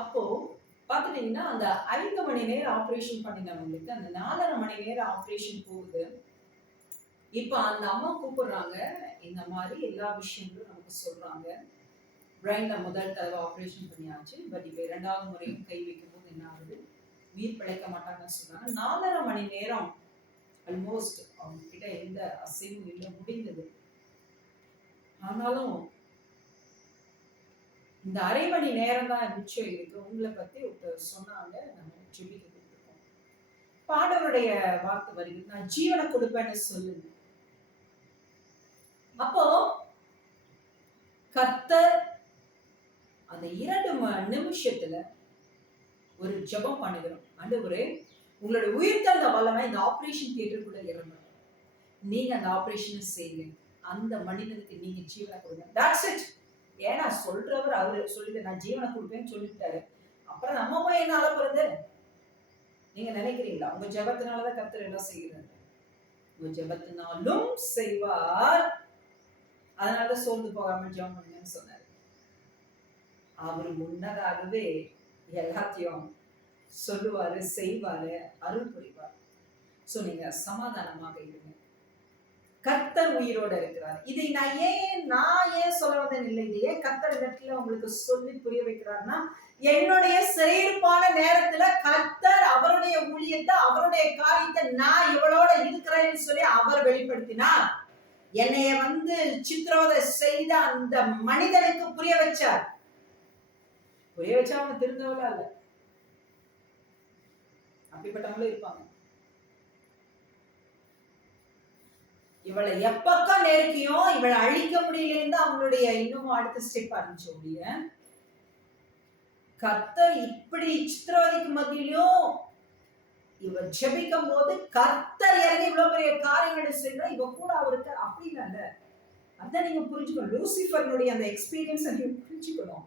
அப்போ பாத்துட்டீங்கன்னா அந்த 5 மணி நேரம் ஆபரேஷன் பண்ணினவங்களுக்கு அந்த 4.5 மணி நேரம் ஆபரேஷன் போகுது. இப்ப அந்த அம்மா கூப்பிடுறாங்க, இந்த மாதிரி எல்லா விஷயங்களும் நமக்கு சொல்றாங்க. பிரெயின்ல முதல் தடவை ஆபரேஷன் பண்ணியாச்சு, பட் இப்ப 2வது முறையும் கை வைக்கும் போது என்ன ஆகுது, உயிர் பிழைக்க மாட்டாங்கன்னு சொன்னாங்க. 4.5 மணி நேரம் ஆல்மோஸ்ட் அவங்க கிட்ட எந்த அசைவும் இல்லை, முடிந்தது. ஆனாலும் இந்த அரை மணி நேரம் தான் மிச்சம் இருக்கு. உங்களை பத்தி சொன்னாங்க, நம்ம ஜெபிக்க கொடுத்துருக்கோம். ஆண்டவருடைய வார்த்தை வருகிறது, நான் ஜீவனை கொடுப்பேன்னு சொல்லுங்க. அப்போ கர்த்தர் அந்த 2 நிமிஷத்துல ஒரு ஜெபம் பண்ணுகிறோம். ஆண்டவரே, உங்களோட உயிர்த்தெழுந்த வல்லமை இந்த ஆபரேஷன் தியேட்டருக்குள்ள இறங்கணும். நீங்க அந்த ஆபரேஷனை செய்யுங்க. அந்த மனிதனுக்கு நீங்க ஜீவனை கொடுங்க. That's it. ஏன்னா சொல்றவர் அவரு சொல்லிட்டு நான் ஜீவனை கொடுப்பேன்னு சொல்லிட்டாரு. அப்புறம் நம்ம போய் என்ன அளப்புறது? நீங்க நினைக்கிறீங்களா? உங்க ஜெபத்தினாலதான் கர்த்தர் எல்லாம் செய்கிறாரு. உங்க ஜெபத்தினாலும் செய்வார். அதனாலதான் சோர்ந்து போகாம ஜெபம் பண்ணுங்கன்னு சொன்னாரு. அவரு முன்னதாகவே எல்லாத்தையும் சொல்லுவாரு, செய்வாரு, அருள் புரிவார். சோ நீங்க சமாதானமாக இருங்க. கர்த்தர் உயிரோட இருக்கிறார். இதை நான் ஏன் சொல்ல வந்தேன் இல்லை, இது ஏன் கர்த்தர் இடத்துல உங்களுக்கு சொல்லி புரிய வைக்கிறார்னா, என்னுடைய சிறையிருப்பான நேரத்துல கர்த்தர் அவருடைய ஊழியத்தை, அவருடைய காரியத்தை நான் இவளோட இருக்கிறேன்னு சொல்லி அவர் வெளிப்படுத்தினார். என்னைய சித்திரவதை செய்த அந்த மனிதனுக்கு புரிய வச்சார். புரிய வச்சா அவங்க திருந்தவளா இல்ல, அப்படிப்பட்டவங்களும் இருப்பாங்க. இவளை எப்பக்கம் நெருக்கியும் இவளை அழிக்க முடியலன்னு அவங்களுடைய இன்னும் அடுத்த ஸ்டெப் ஆரம்பிச்சோடைய கர்த்தர் இப்படி சித்திரவதைக்கு மத்தியிலும் இவ ஜெபிக்கும் போது கர்த்தர் இறங்கி இவ்வளவு பெரிய காரியங்களை செய்யணும். இவ கூட அவருக்கு அப்படின்னு இல்ல, அதான் நீங்க புரிஞ்சுக்கணும். லூசிஃபர்னுடைய அந்த எக்ஸ்பீரியன்ஸ் நீங்க புரிஞ்சுக்கணும்.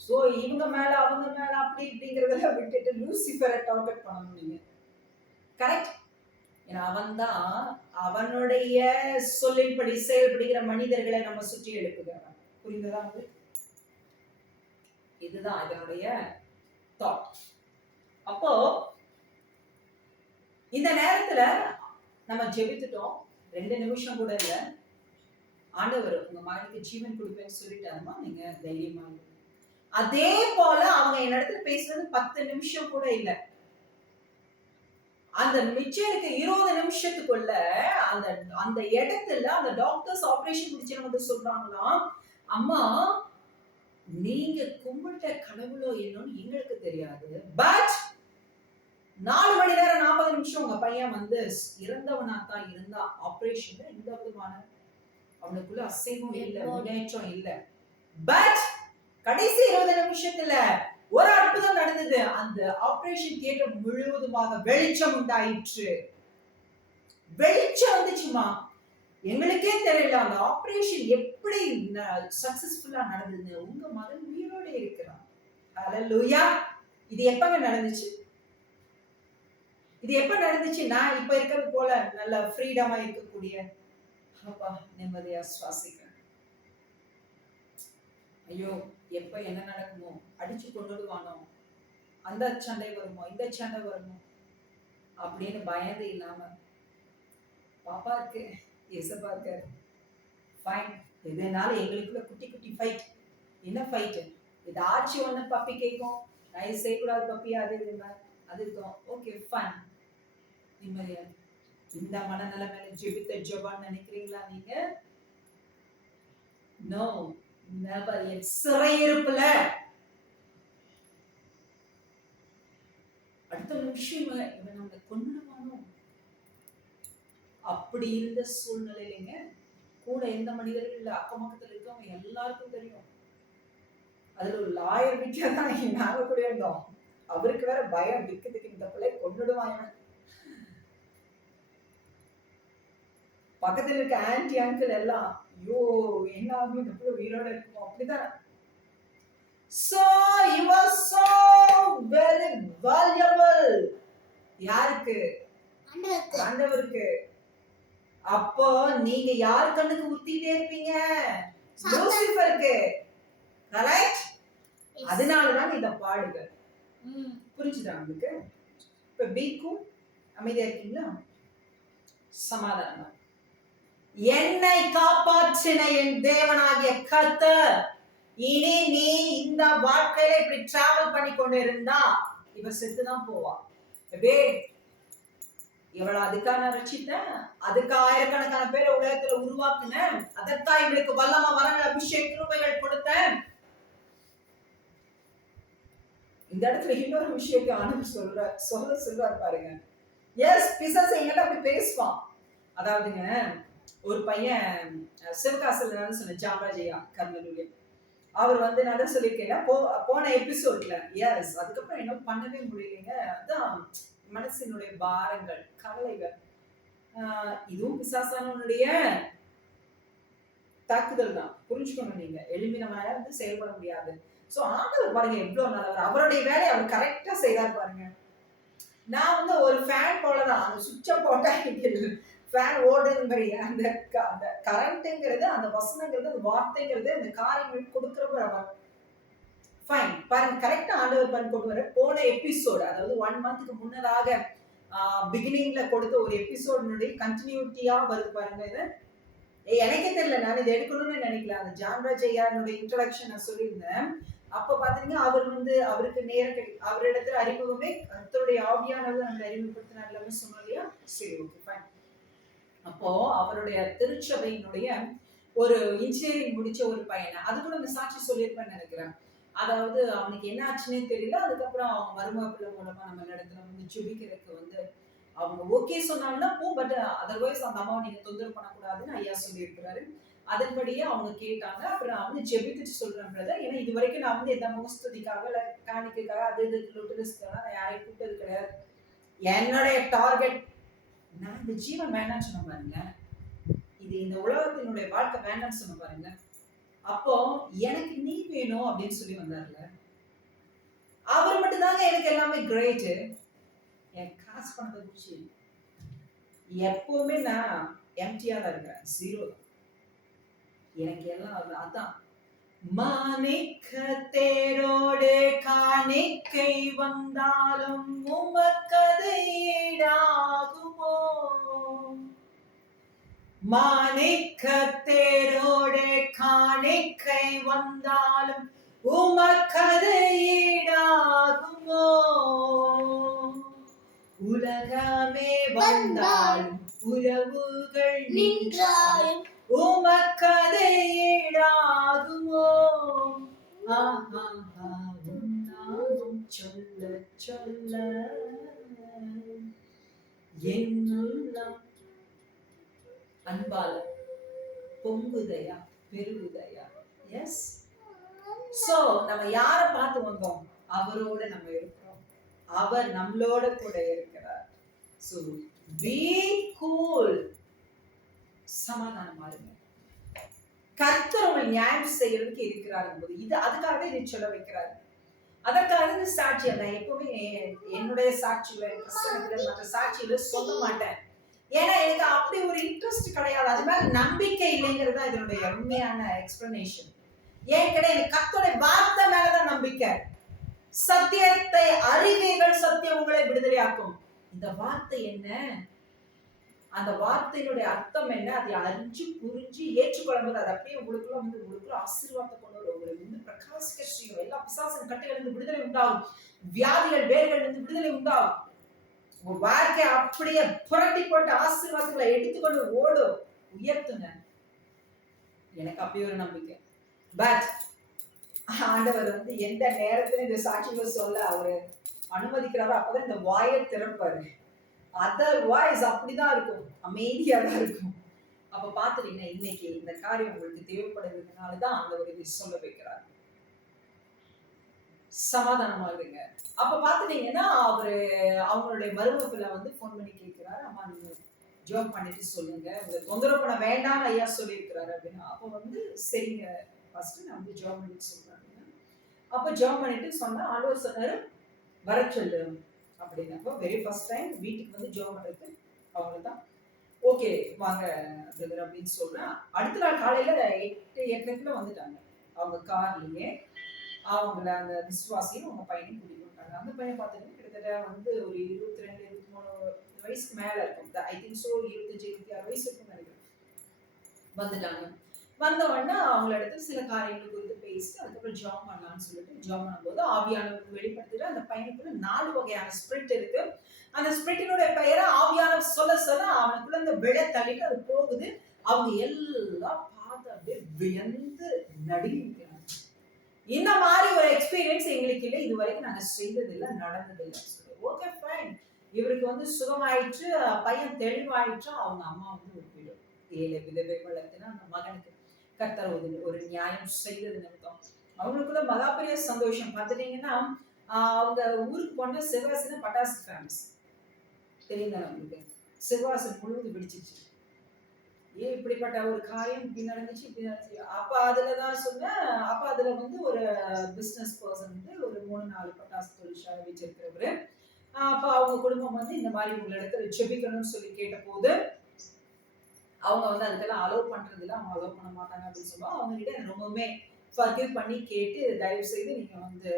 சோ இவங்க மேல அவங்க மேல அப்படி இப்படிங்கிறதெல்லாம் விட்டுட்டு லூசிஃபரை டார்கெட் பண்ணணும் நீங்க. கரெக்ட்? ஏன்னா அவன்தான் அவனுடைய சொல்லின்படி செயல்படுகிற மனிதர்களை நம்ம சுற்றி எழுப்புகிறான். புரிந்ததா? இதுதான் இதனுடைய தாட். அப்போ இந்த நேரத்துல நம்ம ஜெபித்துட்டோம், 2 நிமிஷம் கூட இல்ல. ஆண்டவர் உங்க மகனுக்கு ஜீவன் கொடுப்பேன்னு சொல்லிட்டாருமா, நீங்க தைரியமா இருங்க. அதே போல அவங்க என்னிடத்துல பேசுறது 10 நிமிஷம் கூட இல்ல. அந்த மிச்சம் இருக்க 20 நிமிஷத்துக்குள்ள அந்த அந்த இடத்துல அந்த டாக்டர்ஸ் ஆபரேஷன் முடிச்சவங்க சொல்றாங்களா, அம்மா நீங்க கும்பிட்ட கடவுளோ என்னன்னு எங்களுக்கு தெரியாது, பட் 4 மணி நேரம் 40 நிமிஷம் உங்க பையன் இறந்தவனா தான் இருந்தா, ஆபரேஷன்ல எந்த விதமான அவனுக்குள்ள அசைவும் இல்ல, முன்னேற்றம் இல்ல. பட் கடைசி 20 நிமிஷத்துல ஒரு அற்புதம் நடந்தது. அந்த ஆபரேஷன் தியேட்டர் முழுவதுமாக வெளிச்சம் உண்டாயிற்று. வெளிச்சம் வந்துச்சுமா, எங்களுக்கே தெரியல அந்த ஆபரேஷன் எப்படி சக்சஸ்ஃபுல்லா நடந்தது. உங்க மகன் உயிரோட இருக்கிறான். ஹல்லேலூயா. இது எப்பங்க நடந்துச்சு? இது எப்ப நடந்துச்சு? நான் இப்ப இருக்கிறது போல நல்ல ஃப்ரீடமா இருக்கக்கூடிய அப்பா நிம்மதியா சுவாசிக்கிறேன். ஐயோ எப்ப என்ன நடக்குமோ, அடிச்சு கொண்டுடுவானோ, அந்த சண்டை வருமோ, இந்த சண்டை வருமோ அப்படின்னு பயந்து இல்லாம, பாப்பா இருக்கு, ஏசப்பா இருக்காரு, ஃபைன். இதனால எங்களுக்குள்ள குட்டி குட்டி ஃபைட். என்ன ஃபைட்? ஏதாச்சும் ஒண்ணு பப்பி கேட்கும், நான் இது செய்யக்கூடாது பப்பி, அது இருந்தா அது இருக்கும், ஓகே ஃபைன், நிம்மதியா. இந்த மனநிலைமையில ஜெபித்த ஜெபான்னு நினைக்கிறீங்களா நீங்க? No, never. சிறையிருப்புல அடுத்த நிமிஷம் இவன் நம்மளை கொன்னுடுவானோ அப்படி இருந்த சூழ்நிலையிலங்க கூட எந்த மனிதர்கள் இல்ல, அக்கம் பக்கத்துல இருக்கவங்க எல்லாருக்கும் தெரியும். அதுல ஒரு லாயர் வீட்டுல தான் நாங்க கூட இருந்தோம். அவருக்கு வேற பயம், திக்கு இந்த பிள்ளை கொன்னுடுவாங்க. பக்கத்துல இருக்க ஆன்டி அங்கிள் எல்லாம், ஐயோ என்ன ஆகும், இந்த பிள்ளை உயிரோட இருக்கும் அப்படிதான். So you are so very valuable. யாருக்கு? ஆண்டவருக்கு. அப்போ நீங்க யார் கண்ணுக்கு ஊத்திட்டே இருப்பீங்க? லூசிஃபருக்கு. கரெக்ட்? அதனாலதான் இந்த பாடுகள். புரிஞ்சுதா உங்களுக்கு? இப்ப பீக்கும் அமைதியா இருக்கீங்களா? சமாதானமா. என்னை காப்பாற்றின என் தேவனாகிய கர்த்தர், இனி நீ இந்த வாழ்க்கையில இப்படி டிராவல் பண்ணி கொண்டு இருந்தா இவ செத்துதான் போவா. இவளை அதுக்காக நான் ரட்சித்தேன், அதுக்கு ஆயிரக்கணக்கான பேரை உலகத்துல உருவாக்குனேன், அதற்காக இவளுக்கு வல்லம வரங்கள் அபிஷேக கிருபைகள் கொடுத்தேன். இந்த இடத்துல இன்னொரு விஷயத்தை ஆனந்த் சொல்றாரு பாருங்க. எஸ், பிசாசு என்கிட்ட அப்படி பேசுவான். அதாவதுங்க, ஒரு பையன் சிவகாசில சொன்ன ஜாமராஜையா கர்னலூரில், அவர் வந்து நான் தான் சொல்லியிருக்கேன் போன எபிசோட்ல. எஸ், அதுக்கப்புறம் என்ன பண்ணவே முடியலைங்க. அதான் மனசினுடைய பாரங்கள், கவலைகள், இதுவும் பிசாசானுடைய தாக்குதல் தான். புரிஞ்சுக்கணும். நீங்க எளிமையான வந்து செயல்பட முடியாது. சோ ஆண்டவர் பாருங்க எவ்வளவு நல்லவர். அவருடைய வேலையை அவர் கரெக்டா செய்தார் பாருங்க. நான் வந்து ஒரு ஃபேன் போலதான், அந்த சுவிட்சை போட்டா ஃபேன் ஓடுங்கிறீங்க. அந்த கரண்ட்ங்கிறது, அந்த வசனங்கிறது, அந்த வார்த்தைங்கிறது, அந்த காரியங்கள் கொடுக்கிறவர் அவர். ஃபைன் பாருங்க, கரெக்டா ஆண்டவர் பண்ணி கொண்டு வர. போன எபிசோடு, அதாவது 1 மந்த்க்கு முன்னதாக பிகினிங்ல கொடுத்த ஒரு எபிசோடுனுடைய கண்டினியூட்டியா வருது பாருங்க. இது எனக்கே தெரியல, நான் இதை எடுக்கணும்னு நினைக்கல. அந்த ஜான்ராஜ் ஐயானுடைய இன்ட்ரோடக்ஷன் நான் சொல்லியிருந்தேன். அப்ப பாத்தீங்கன்னா அவர் வந்து அவருக்கு அவரிடத்துல அறிமுகமே கர்த்தருடைய ஆவியானவர் நம்மளை அறிமுகப்படுத்தினார் எல்லாமே சொன்னோம் இல்லையா? சரி, ஓகே, ஃபைன். அப்போ அவருடைய திருச்சபையினுடைய ஒரு இன்ஜினியரிங் முடிச்ச ஒரு பையனை, அது கூட அந்த சாட்சி சொல்லியிருப்பேன்னு நினைக்கிறேன். அதாவது அவனுக்கு என்ன ஆச்சுன்னே தெரியல. அதுக்கப்புறம் அவங்க மருமப்பிள்ளை மூலமா நம்ம இடத்துல வந்து ஜெபிக்கிறதுக்கு வந்து அவங்க ஓகே சொன்னாங்கன்னா போ, பட் அதர்வைஸ் அந்த அம்மாவை நீங்க தொந்தரவு பண்ணக்கூடாதுன்னு ஐயா சொல்லியிருக்கிறாரு. அதன்படியே அவங்க கேட்டாங்க. அப்புறம் நான் வந்து ஜெபித்துட்டு சொல்றேன் பிரதர், ஏன்னா இது வரைக்கும் நான் வந்து எந்த முகஸ்துதிக்காக இல்ல காணிக்கைக்காக அது நான் யாரையும் கூப்பிட்டது கிடையாது. என்னுடைய டார்கெட், நான் இந்த ஜீவன் வேண்டாம்னு சொன்ன பாருங்க, இது இந்த உலகத்தினுடைய வாழ்க்கை வேண்டாம்னு சொன்ன பாருங்க. அப்போ எனக்கு நீ வேணும் அப்படின்னு சொல்லி வந்தார்ல, அவர் மட்டும் தாங்க எனக்கு எல்லாமே கிரேட். எனக்கு காசு பணத்தை குறிச்சு எப்பவுமே நான் எம்டியா தான் இருக்கிறேன், ஜீரோ. எனக்கு எல்லாம் அதான். மாணிக்கத்தேரோடு காணிக்கை வந்தாலும் உமக்கதை ஈடாகுமோ? மாணிக்கத்தேரோடு காணிக்கை வந்தாலும் உமக்கதை ஈடாகுமோ? உலகமே வந்தாலும் உறவுகள் நின்றாலும் உமக்கதை ஈடாகுமோ? சொல்ல சொல்ல என்னுள்ளம் அன்பால பொங்குதையா பெருகுதையா. எஸ், சோ நம்ம யார பார்த்து வந்தோம்? அவரோட நம்ம இருக்கிறோம், அவர் நம்மளோட கூட இருக்கிறார். சோ பி கூல், சமாதானமா இருங்க. கர்த்தர் உங்களை நியாயம் செய்யறதுக்கு இருக்கிறார் என்பது இது, அதுக்காக இதை சொல்ல வைக்கிறார். அதற்காக சாட்சி நான் எப்பவுமே என்னுடைய சாட்சியில மற்ற சாட்சியில சொல்ல மாட்டேன். ஏன்னா எனக்கு அப்படி ஒரு இன்ட்ரெஸ்ட் கிடையாது, அது மேல நம்பிக்கை இல்லைங்கிறது தான் இதனுடைய உண்மையான எக்ஸ்பிளனேஷன். ஏன் கிடையாது, கர்த்தருடைய வார்த்தை மேலதான் நம்பிக்கை. சத்தியத்தை அறிவீர்கள், சத்தியம் உங்களை விடுதலையாக்கும். இந்த வார்த்தை என்ன, அந்த வார்த்தையினுடைய அர்த்தம் என்ன, அதை அறிஞ்சு புரிஞ்சு ஏற்றுக்கொள்ளும்போது அது அப்படியே உங்களுக்குள்ள வந்து உங்களுக்குள்ள ஆசீர்வாதத்தை கொண்டு வரும். உங்களை வந்து பிரகாசிக்க செய்யும். எல்லா பிசாசின் கட்டைகளிலிருந்து விடுதலை உண்டாகும், வியாதிகள் வேர்களிலிருந்து விடுதலை உண்டாகும். உங்க வாழ்க்கையை அப்படியே புரட்டி போட்டு ஆசீர்வாதங்களை எடுத்துக்கொண்டு ஓடும், உயர்த்துங்க. எனக்கு அப்படி ஒரு நம்பிக்கை. பட் ஆண்டவர் வந்து எந்த நேரத்துல இந்த சாட்சிகள் சொல்ல அவரு அனுமதிக்கிறாரோ அப்பதான் இந்த வாயை திறப்பாரு. அதர்வைஸ் அப்படிதான் இருக்கும், அமைதியா தான் இருக்கும். அப்ப பாத்துட்டீங்கன்னா இன்னைக்கு இந்த காரியம் உங்களுக்கு தேவைப்படுறதுனாலதான் ஆண்டவர் இதை சொல்ல வைக்கிறார். சமாதானமா இருங்க. அப்ப பாத்துட்டீங்கன்னா அவரு அவங்களுடைய மருமப்பிள்ளை வந்து போன் பண்ணி கேட்கிறாரு, அம்மா நீங்க ஜோம் பண்ணிட்டு சொல்லுங்க, உங்களை தொந்தரவு பண்ண வேண்டாம்னு ஐயா சொல்லி இருக்கிறாரு அப்படின்னா. அப்ப வந்து சரிங்க ஃபர்ஸ்ட் நான் வந்து ஜோம் பண்ணிட்டு சொல்றேன். அப்ப ஜோம் பண்ணிட்டு சொன்னா ஆண்டவர் சொன்னாரு வர சொல்லு அப்படின்னப்போ வெரி ஃபர்ஸ்ட் டைம் வீட்டுக்கு வந்து ஜோம் பண்றது அவங்க தான். ஓகே வாங்க பிரதர் அப்படின்னு சொல்றேன். அடுத்த நாள் காலையில 8:30 வந்துட்டாங்க அவங்க கார்லயே. அவங்கள அந்த விசுவாசியும் அவங்க பையனையும் கூட்டிட்டு வந்தாங்க. அந்த பையன் பார்த்தீங்கன்னா கிட்டத்தட்ட வந்து ஒரு 22, 23 வயசுக்கு மேல இருக்கும். ஐ திங்க் ஸோ 25, 26 வயசு இருக்கும்னு நினைக்கிறேன். வந்துட்டாங்க. வந்த உடனே அவங்கள இடத்துல சில காரியங்கள் குறித்து பேசிட்டு அதுக்கப்புறம் ஜாம் பண்ணலாம்னு சொல்லிட்டு ஜாம் பண்ணும்போது ஆவியானவருக்கு வெளிப்படுத்திட்டு அந்த பையனுக்குள்ள 4 வகையான ஸ்பிரிட் இருக்கு. அந்த ஸ்பிரிட்டினுடைய பெயரை ஆவியானவர் சொல்ல சொல்ல அவனுக்குள்ள இந்த விழ தள்ளிட்டு அது போகுது. அவங்க எல்லாம் பார்த்து அப்படியே வியந்து நடுங்கிக்கிறாங்க. இந்த மாதிரி ஒரு எக்ஸ்பீரியன்ஸ் எங்களுக்கு இல்லை, இது வரைக்கும் நாங்க செய்ததில்லை, நடந்ததில்லை. ஓகே ஃபைன், இவருக்கு வந்து சுகமாயிற்று, பையன் தெளிவாயிற்று. அவங்க அம்மா வந்து ஒரு வீடு 7 விதவை வளர்த்துனா அந்த மகனுக்கு கர்த்தர் ஒரு நியாயம் செய்தது நிமித்தம் அவங்களுக்குள்ள மகா பெரிய சந்தோஷம். பார்த்துட்டீங்கன்னா அவங்க ஊருக்கு போன சிவகாசின பட்டாசு ஃபேமஸ் தெரியுங்க நம்மளுக்கு. சிவகாசன் முழுவதும் பிடிச்சிச்சு. ஏன் இப்படிப்பட்ட ஒரு காரியம் இப்படி நடந்துச்சு இப்படி நடந்துச்சு. அப்ப அதுலதான் சொன்னேன். அப்ப அதுல வந்து ஒரு பிசினஸ் பர்சன் வந்து ஒரு 3-4 பட்டாசு தொழிற்சாலை வச்சிருக்கிறவரு. அப்ப அவங்க குடும்பம் வந்து இந்த மாதிரி உங்களிடத்துல ஜெபிக்கணும்னு சொல்லி கேட்ட போது அவங்க வந்து அதுக்கெல்லாம் அலோவ் பண்றது இல்லை, அவங்க அலோவ் பண்ண மாட்டாங்க அப்படின்னு சொல்லுவாங்க. அவங்க கிட்ட ரொம்பவுமே ஃபர்கிவ் பண்ணி கேட்டு தயவு செய்து நீங்க வந்து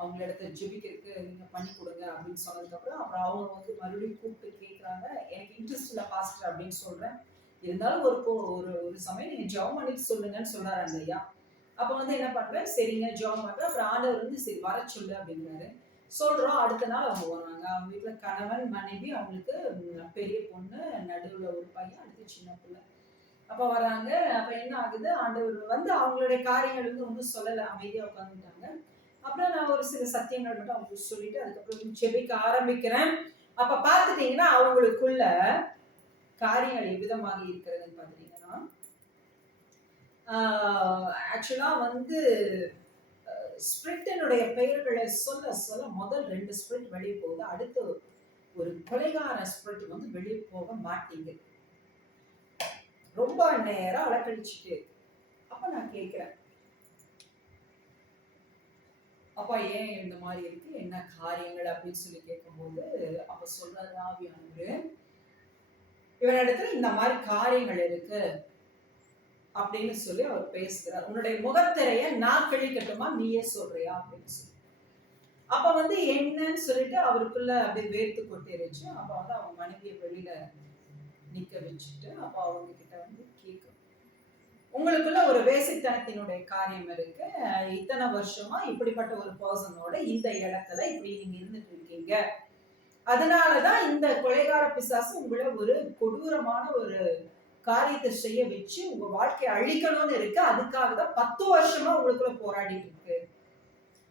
அவங்களிடத்த ஜெபிக்கிறதுக்கு நீங்க பண்ணி கொடுங்க அப்படின்னு சொன்னதுக்கப்புறம் அப்புறம் அவங்க வந்து மறுபடியும் கூப்பிட்டு கேட்குறாங்க. எனக்கு இன்ட்ரெஸ்ட் இல்லை பாஸ்டர் அப்படின்னு சொல்றேன். இருந்தாலும் ஒரு ஒரு ஒரு சமயம் நீங்க ஜெபம் பண்ணிட்டு சொல்லுங்கன்னு சொல்றாரு அந்த ஐயா. அப்ப வந்து என்ன பண்றேன், சரிங்க ஜெபம் பண்றேன். அப்புறம் ஆண்டவர் வந்து சரி வர சொல்லு அப்படிங்கிறாரு. சொல்றோம். அடுத்த நாள் அவங்க வராங்க. அவங்க வீட்டுல கணவன் மனைவி, அவங்களுக்கு பெரிய பொண்ணு, நடுவுல ஒரு பையன், அடுத்து சின்ன பிள்ளை. அப்ப வராங்க. அப்ப என்ன ஆகுது, ஆண்டவர் வந்து அவங்களுடைய காரியங்கள் வந்து ஒன்றும் சொல்லலை, அமைதியா உட்காந்துட்டாங்க. அப்புறம் நான் ஒரு சில சத்தியங்கள் மட்டும் அவங்களுக்கு சொல்லிட்டு அதுக்கப்புறம் ஜெபிக்க ஆரம்பிக்கிறேன். அப்ப பாத்துட்டீங்கன்னா அவங்களுக்குள்ள காரியங்கள் எவ்விதமாக இருக்கிறதுன்னு பாத்தீங்கன்னா ஆக்சுவலா வந்து ஸ்பிரிட்டினுடைய பெயர்களை சொல்ல சொல்ல முதல் 2 ஸ்பிரிட் வெளியே போகுது. அடுத்து ஒரு கொலைகார ஸ்பிரிட் வந்து வெளியே போக மாட்டேங்குது. ரொம்ப நேரம் அலக்கழிச்சுட்டு. அப்ப நான் கேட்கிறேன், அப்பா ஏன் இந்த மாதிரி இருக்கு, என்ன காரியங்கள் அப்படின்னு சொல்லி கேட்கும்போது அப்ப சொல்றாரு ஆவியானவரு, இவனிடத்துல இந்த மாதிரி காரியங்கள் இருக்கு அப்படின்னு சொல்லி அவர் பேசுகிறார். உன்னுடைய முகத்திரைய நான் கிழிக்கட்டுமா, நீயே சொல்றியா அப்படின்னு சொல்லி. அப்ப வந்து என்னன்னு சொல்லிட்டு அவருக்குள்ள அப்படியே வேர்த்து கொட்டிருச்சு. அப்ப வந்து அவங்க மனைவியை வெளியில நிக்க வச்சுட்டு அப்ப அவங்க கிட்ட வந்து கேட்கும், உங்களுக்குள்ள ஒரு வேசித்தனத்தினுடைய காரியம் இருக்கு, இத்தனை வருஷமா இப்படிப்பட்ட ஒரு பர்சனோட இந்த இடத்துல இப்படி நீங்க இருந்துட்டு இருக்கீங்க, அதனாலதான் இந்த கொலைகார பிசாசு உங்களை ஒரு கொடூரமான ஒரு காரியத்தை செய்ய வச்சு உங்க வாழ்க்கையை அழிக்கணும்னு இருக்கு, அதுக்காக தான் 10 வருஷமா உங்களுக்குள்ள போராடிட்டு இருக்கு.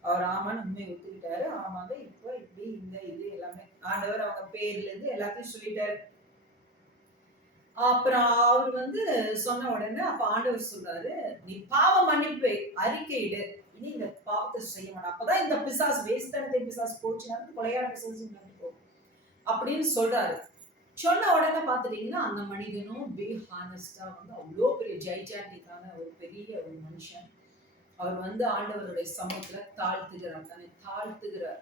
அவர் ஆமான்னு உண்மையை ஒத்துக்கிட்டாரு. ஆமாங்க இப்போ இப்படி இந்த இது எல்லாமே ஆண்டவர் அவங்க பேர்ல இருந்து எல்லாத்தையும் சொல்லிட்டாரு. அப்புறம் அவர் வந்து சொன்ன உடனே அப்ப ஆண்டவர் சொல்றாரு, நீ பாவ மன்னிப்பு அறிக்கையிடு, இனி இந்த பாவத்தை செய்ய மாட்டேன், அப்பதான் இந்த பிசாசு வேஸ்தனத்தை பிசாசு போச்சுன்னா கொலையாட பிசாசு போகும் அப்படின்னு சொல்றாரு. சொன்ன உடனே பாத்துட்டீங்கன்னா அந்த மனிதனும் பி ஹானஸ்டா வந்து அவ்வளோ பெரிய ஜெய்ஜாண்டிக்கான ஒரு பெரிய ஒரு மனுஷன். அவர் வந்து ஆண்டவருடைய சமூகத்துல தாழ்த்துகிறார், தன்னை தாழ்த்துகிறார்.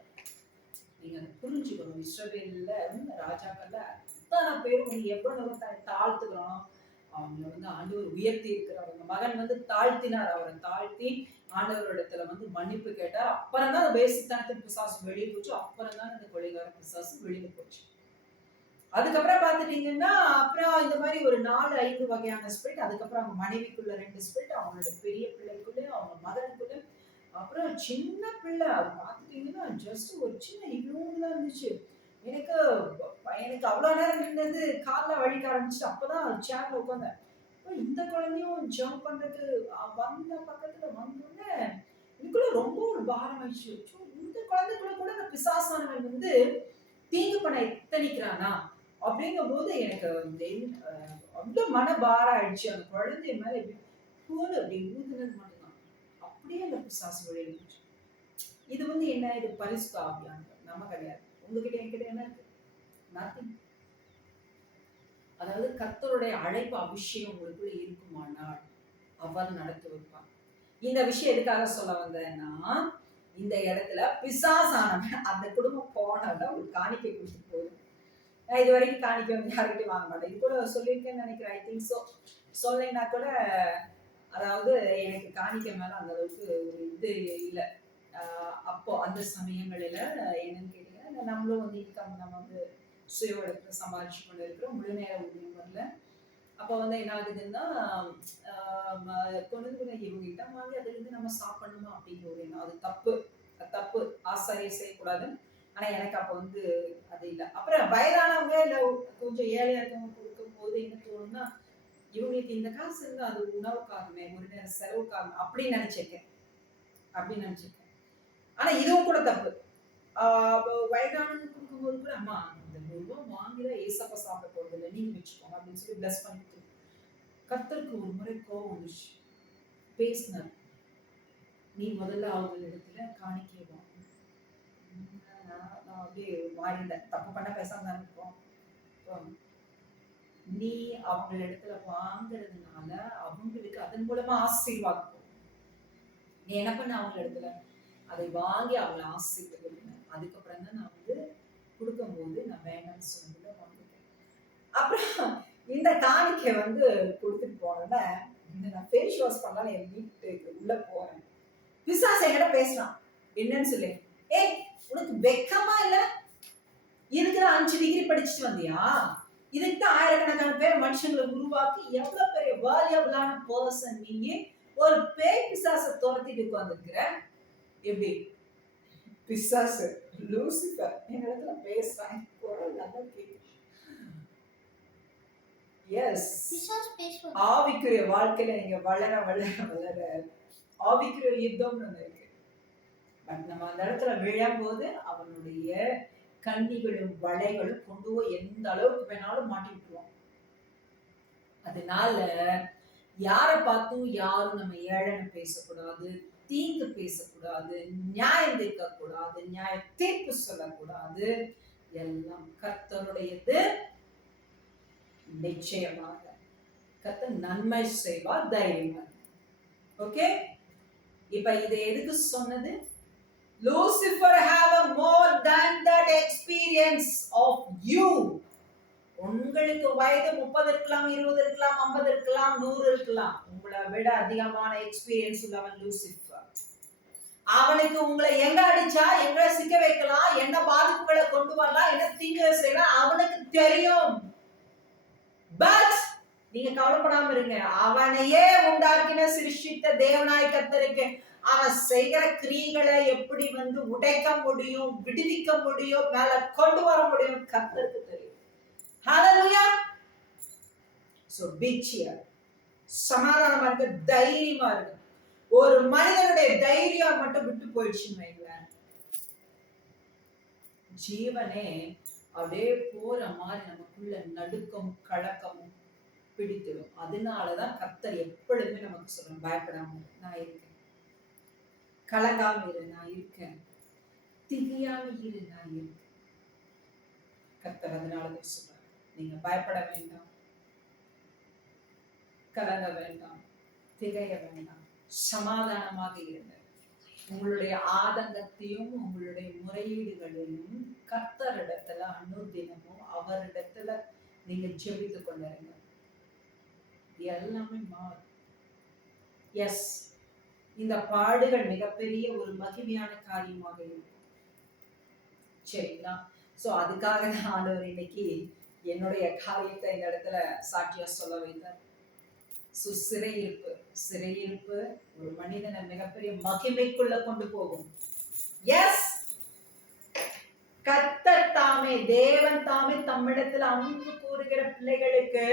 நீங்க அதை புரிஞ்சுக்கணும். இஸ்ரவேல்ல ராஜாக்கள்ல அத்தனை பேரும் வந்து எவ்வளவு தன்னை தாழ்த்துக்கிறோம், அவங்களை வந்து ஆண்டவர் உயர்த்தி இருக்கிறார். அவங்க மகன் வந்து தாழ்த்தினார், அவரை தாழ்த்தி ஆண்டவரிடத்துல வந்து மன்னிப்பு கேட்டார். அப்புறம் தான் அந்த வேசித்தனத்தின் பிசாசு வெளியே போச்சு. அப்புறம் தான் இந்த கொலைகார பிசாசு வெளியே போச்சு. அதுக்கப்புறம் பாத்துட்டீங்கன்னா அப்புறம் இந்த மாதிரி ஒரு 4-5 வகையான ஸ்பிரிட். அதுக்கப்புறம் அவங்க மனைவிக்குள்ள 2 ஸ்பிரிட், அவங்களோட பெரிய பிள்ளைக்குள்ள, அவங்க மகனுக்குள்ள, அப்புறம் சின்ன பிள்ளை அது பாத்துட்டீங்கன்னா ஜஸ்ட் ஒரு சின்ன இவ்வளவுதான் இருந்துச்சு. எனக்கு எனக்கு அவ்வளவு நேரம் இருந்தது காலில் வலிக்க ஆரம்பிச்சு. அப்பதான் சேர்ல உட்காந்தேன். இந்த குழந்தையும் ஜம்ப் பண்றதுக்கு வந்த பக்கத்துல வந்தோடனே இதுக்குள்ள ரொம்ப ஒரு பாரம் ஆயிடுச்சு. இந்த குழந்தைக்குள்ள கூட இந்த பிசாசானவன் வந்து தீங்கு பண்ண எத்தனிக்கிறானா அப்படிங்கும் போது எனக்கு அவ்வளவு மனபாரம் ஆயிடுச்சு. அந்த குழந்தை மேல போல அப்படி ஊதுனது மட்டும்தான், அப்படியே அந்த பிசாசு விளையாடுச்சு. இது வந்து என்ன, இது பரிசுத்த ஆவியானவர், நம்ம கிடையாது. உங்ககிட்ட என்கிட்ட என்ன இருக்கு? நத்திங். அதாவது கர்த்தருடைய அழைப்பு அபிஷேகம் உங்களுக்குள்ள இருக்குமானால் அவர் நடத்தி வைப்பார். இந்த விஷயம் எதுக்காக சொல்ல வந்தேன்னா, இந்த இடத்துல பிசாசானவன் அந்த குடும்பம் போனதான் ஒரு காணிக்கை கொடுத்துட்டு போகுது. நான் இது வரைக்கும் காணிக்கை வந்து யார்கிட்டையும் வாங்க மாட்டேன். இது கூட சொல்லியிருக்கேன்னு நினைக்கிறேன். I think so. சொல்லலைன்னா கூட, அதாவது எனக்கு காணிக்கை மேல அந்த அளவுக்கு ஒரு இது இல்லை. அப்போ அந்த சமயங்களில் என்னன்னு கேட்டீங்கன்னா, நம்மளும் வந்து இன்கம் நம்ம வந்து சுய உழைப்புல சம்பாதிச்சு கொண்டு இருக்கிறோம், முழு நேர ஊதியம் வரல. அப்போ வந்து என்ன ஆகுதுன்னா, கொண்டு வந்து இவங்க இடம் வாங்கி அதுலேருந்து நம்ம சாப்பிடணுமா அப்படிங்கிற ஒரு எண்ணம். அது தப்பு, அது தப்பு, ஆசாரியை செய்யக்கூடாது. ஆனா எனக்கு அப்போ வந்து அது இல்லை. அப்புறம் வயதானவங்க இல்லை கொஞ்சம் ஏழையா இருக்கவங்க கொடுக்கும் போது என்ன தோணும்னா, இவங்களுக்கு இந்த காசு இருந்தா அது உணவுக்காகவே, ஒரு நேர செலவுக்காக அப்படின்னு நினைச்சிருக்கேன், அப்படின்னு நினைச்சிருக்கேன். ஆனா இதுவும் கூட தப்பு. வயதானவங்க கொடுக்கும்போது கூட, அம்மா இந்த 100 ரூபாய் வாங்கிதான் ஏசப்பா சாப்பிட போறது இல்லை, நீங்க வச்சுக்கோங்க அப்படின்னு சொல்லி பிளஸ் பண்ணி கர்த்தருக்கு ஒரு முறை கோவம் வந்துச்சு. பேசினார், நீ முதல்ல அவங்க இடத்துல காணிக்கை வாங்க. நான் அப்படியே மாறிட்டேன், தப்பு பண்ண பேசாம தான் இருப்போம். நீ அவங்க இடத்துல வாங்குறதுனால அவங்களுக்கு அதன் மூலமா ஆசீர்வாதம். நீ என்ன பண்ண அவங்க இடத்துல அதை வாங்கி அவங்களை ஆசீர்வதிக்கணும். அதுக்கப்புறம் தான் நான் வந்து கொடுக்கும்போது நான் வேண்டாம்னு சொன்னதுல வாங்கிட்டேன். அப்புறம் இந்த காணிக்கை வந்து கொடுத்துட்டு போனோட நான் ஃபேஸ் வாஷ் பண்ணலாம் என் வீட்டுக்கு உள்ள போறேன். பிசாசு என்கிட்ட பேசுறான், என்னன்னு சொல்லி, ஏய் உனக்கு வெக்கமா இல்ல? இருக்கிற 5 டிகிரி படிச்சுட்டு வந்தியா? இதுக்கு ஆயிரக்கணக்கான பேர் மனுஷங்களை உருவாக்கி எவ்வளவு பெரிய வேல்யூபிளான பர்சன் நீங்க ஒரு பேய் பிசாசை துரத்திட்டு உட்கார்ந்துருக்கிற. எப்படி பிசாசு லூசிஃபர் என் இடத்துல பேசுறான், குரல் நல்லா கேட்கு. எஸ், ஆவிக்குரிய வாழ்க்கையில நீங்க வளர வளர வளர ஆவிக்குரிய யுத்தம்னு ஒண்ணு இருக்கு. பட் நம்ம அந்த இடத்துல விழும்போது அவனுடைய கண்ணிகளும் வளைகளும் கொண்டு போய் எந்த அளவுக்கு வேணாலும் மாட்டி விட்டுருவோம். அதனால யாரை பார்த்தும் யாரும் நம்ம ஏழனை பேசக்கூடாது, தீங்கு பேசக்கூடாது, நியாயம் தீர்க்க கூடாது, நியாய தீர்ப்பு சொல்லக்கூடாது. எல்லாம் கர்த்தருடையது. நிச்சயமாக கர்த்தர் நன்மை செய்வார், தைரியமாக. ஓகே, இப்ப இது எதுக்கு சொன்னது? Lucifer have a more than that experience of you. உங்களுக்கு வயது 30 இருக்கலாம், 20 இருக்கலாம், 50 இருக்கலாம், 100 இருக்கலாம். உங்களை விட அதிகமான எக்ஸ்பீரியன்ஸ் உள்ளவன் லூசிஃபர். அவனுக்கு உங்களை எங்க அடிச்சா எங்க சிக்க வைக்கலாம், என்ன பாதிப்புகளை கொண்டு வரலாம், என்ன தீங்கு செய்யலாம் அவனுக்கு தெரியும். பட் நீங்க கவலைப்படாம இருங்க. அவனையே உண்டாக்கின சிருஷ்டித்த தேவனாய் கர்த்தருக்கு அவன் செய்கிற கிரியைகளை எப்படி வந்து உடைக்க முடியும், விடுவிக்க முடியும், மேல கொண்டு வர முடியும் கர்த்தருக்கு தெரியும். ஹalleluya. So be cheer. சமாதானமா இருக்க, தைரியமா இருக்க. ஒரு மனிதனுடைய தைரியம் மட்டும் விட்டு போயிடுச்சுன்னு வைங்களேன், ஜீவனே அப்படியே போற மாதிரி நமக்குள்ள நடுக்கம் கலக்கமும் பிடித்திடும். அதனாலதான் கர்த்தர் எப்பொழுதுமே நமக்கு சொல்றேன், பயப்படாம நான் இருக்கேன், கலங்காம இரு நான் இருக்கேன், திகையாம இரு நான் இருக்கேன். கர்த்தர் அதனாலதான் சொல்றார், நீங்க பயப்பட வேண்டாம், கலங்க வேண்டாம், திகைய வேண்டாம், சமாதானமாக இருங்க. உங்களுடைய ஆதங்கத்தையும் உங்களுடைய முறையீடுகளையும் கர்த்தரிடத்துல அனுதினமும் அவரிடத்துல நீங்க ஜெபித்து கொண்டிருங்க. எல்லாமே மாறும். எஸ், இந்த பாடுகள் மிகப்பெரிய ஒரு மகிமையான காரியமாக இருக்கும். சரிங்களா? சோ அதுக்காக தான் ஆண்டவர் இன்னைக்கு என்னுடைய காரியத்தை இந்த இடத்துல சாட்சியா சொல்ல வைத்தார். சிறையிருப்பு, சிறையிருப்பு ஒரு மனிதனை மிகப்பெரிய மகிமைக்குள்ள கொண்டு போகும். எஸ், கர்த்தர் தாமே, தேவன் தாமே தம்மிடத்தில் அன்பு கூறுகிற பிள்ளைகளுக்கு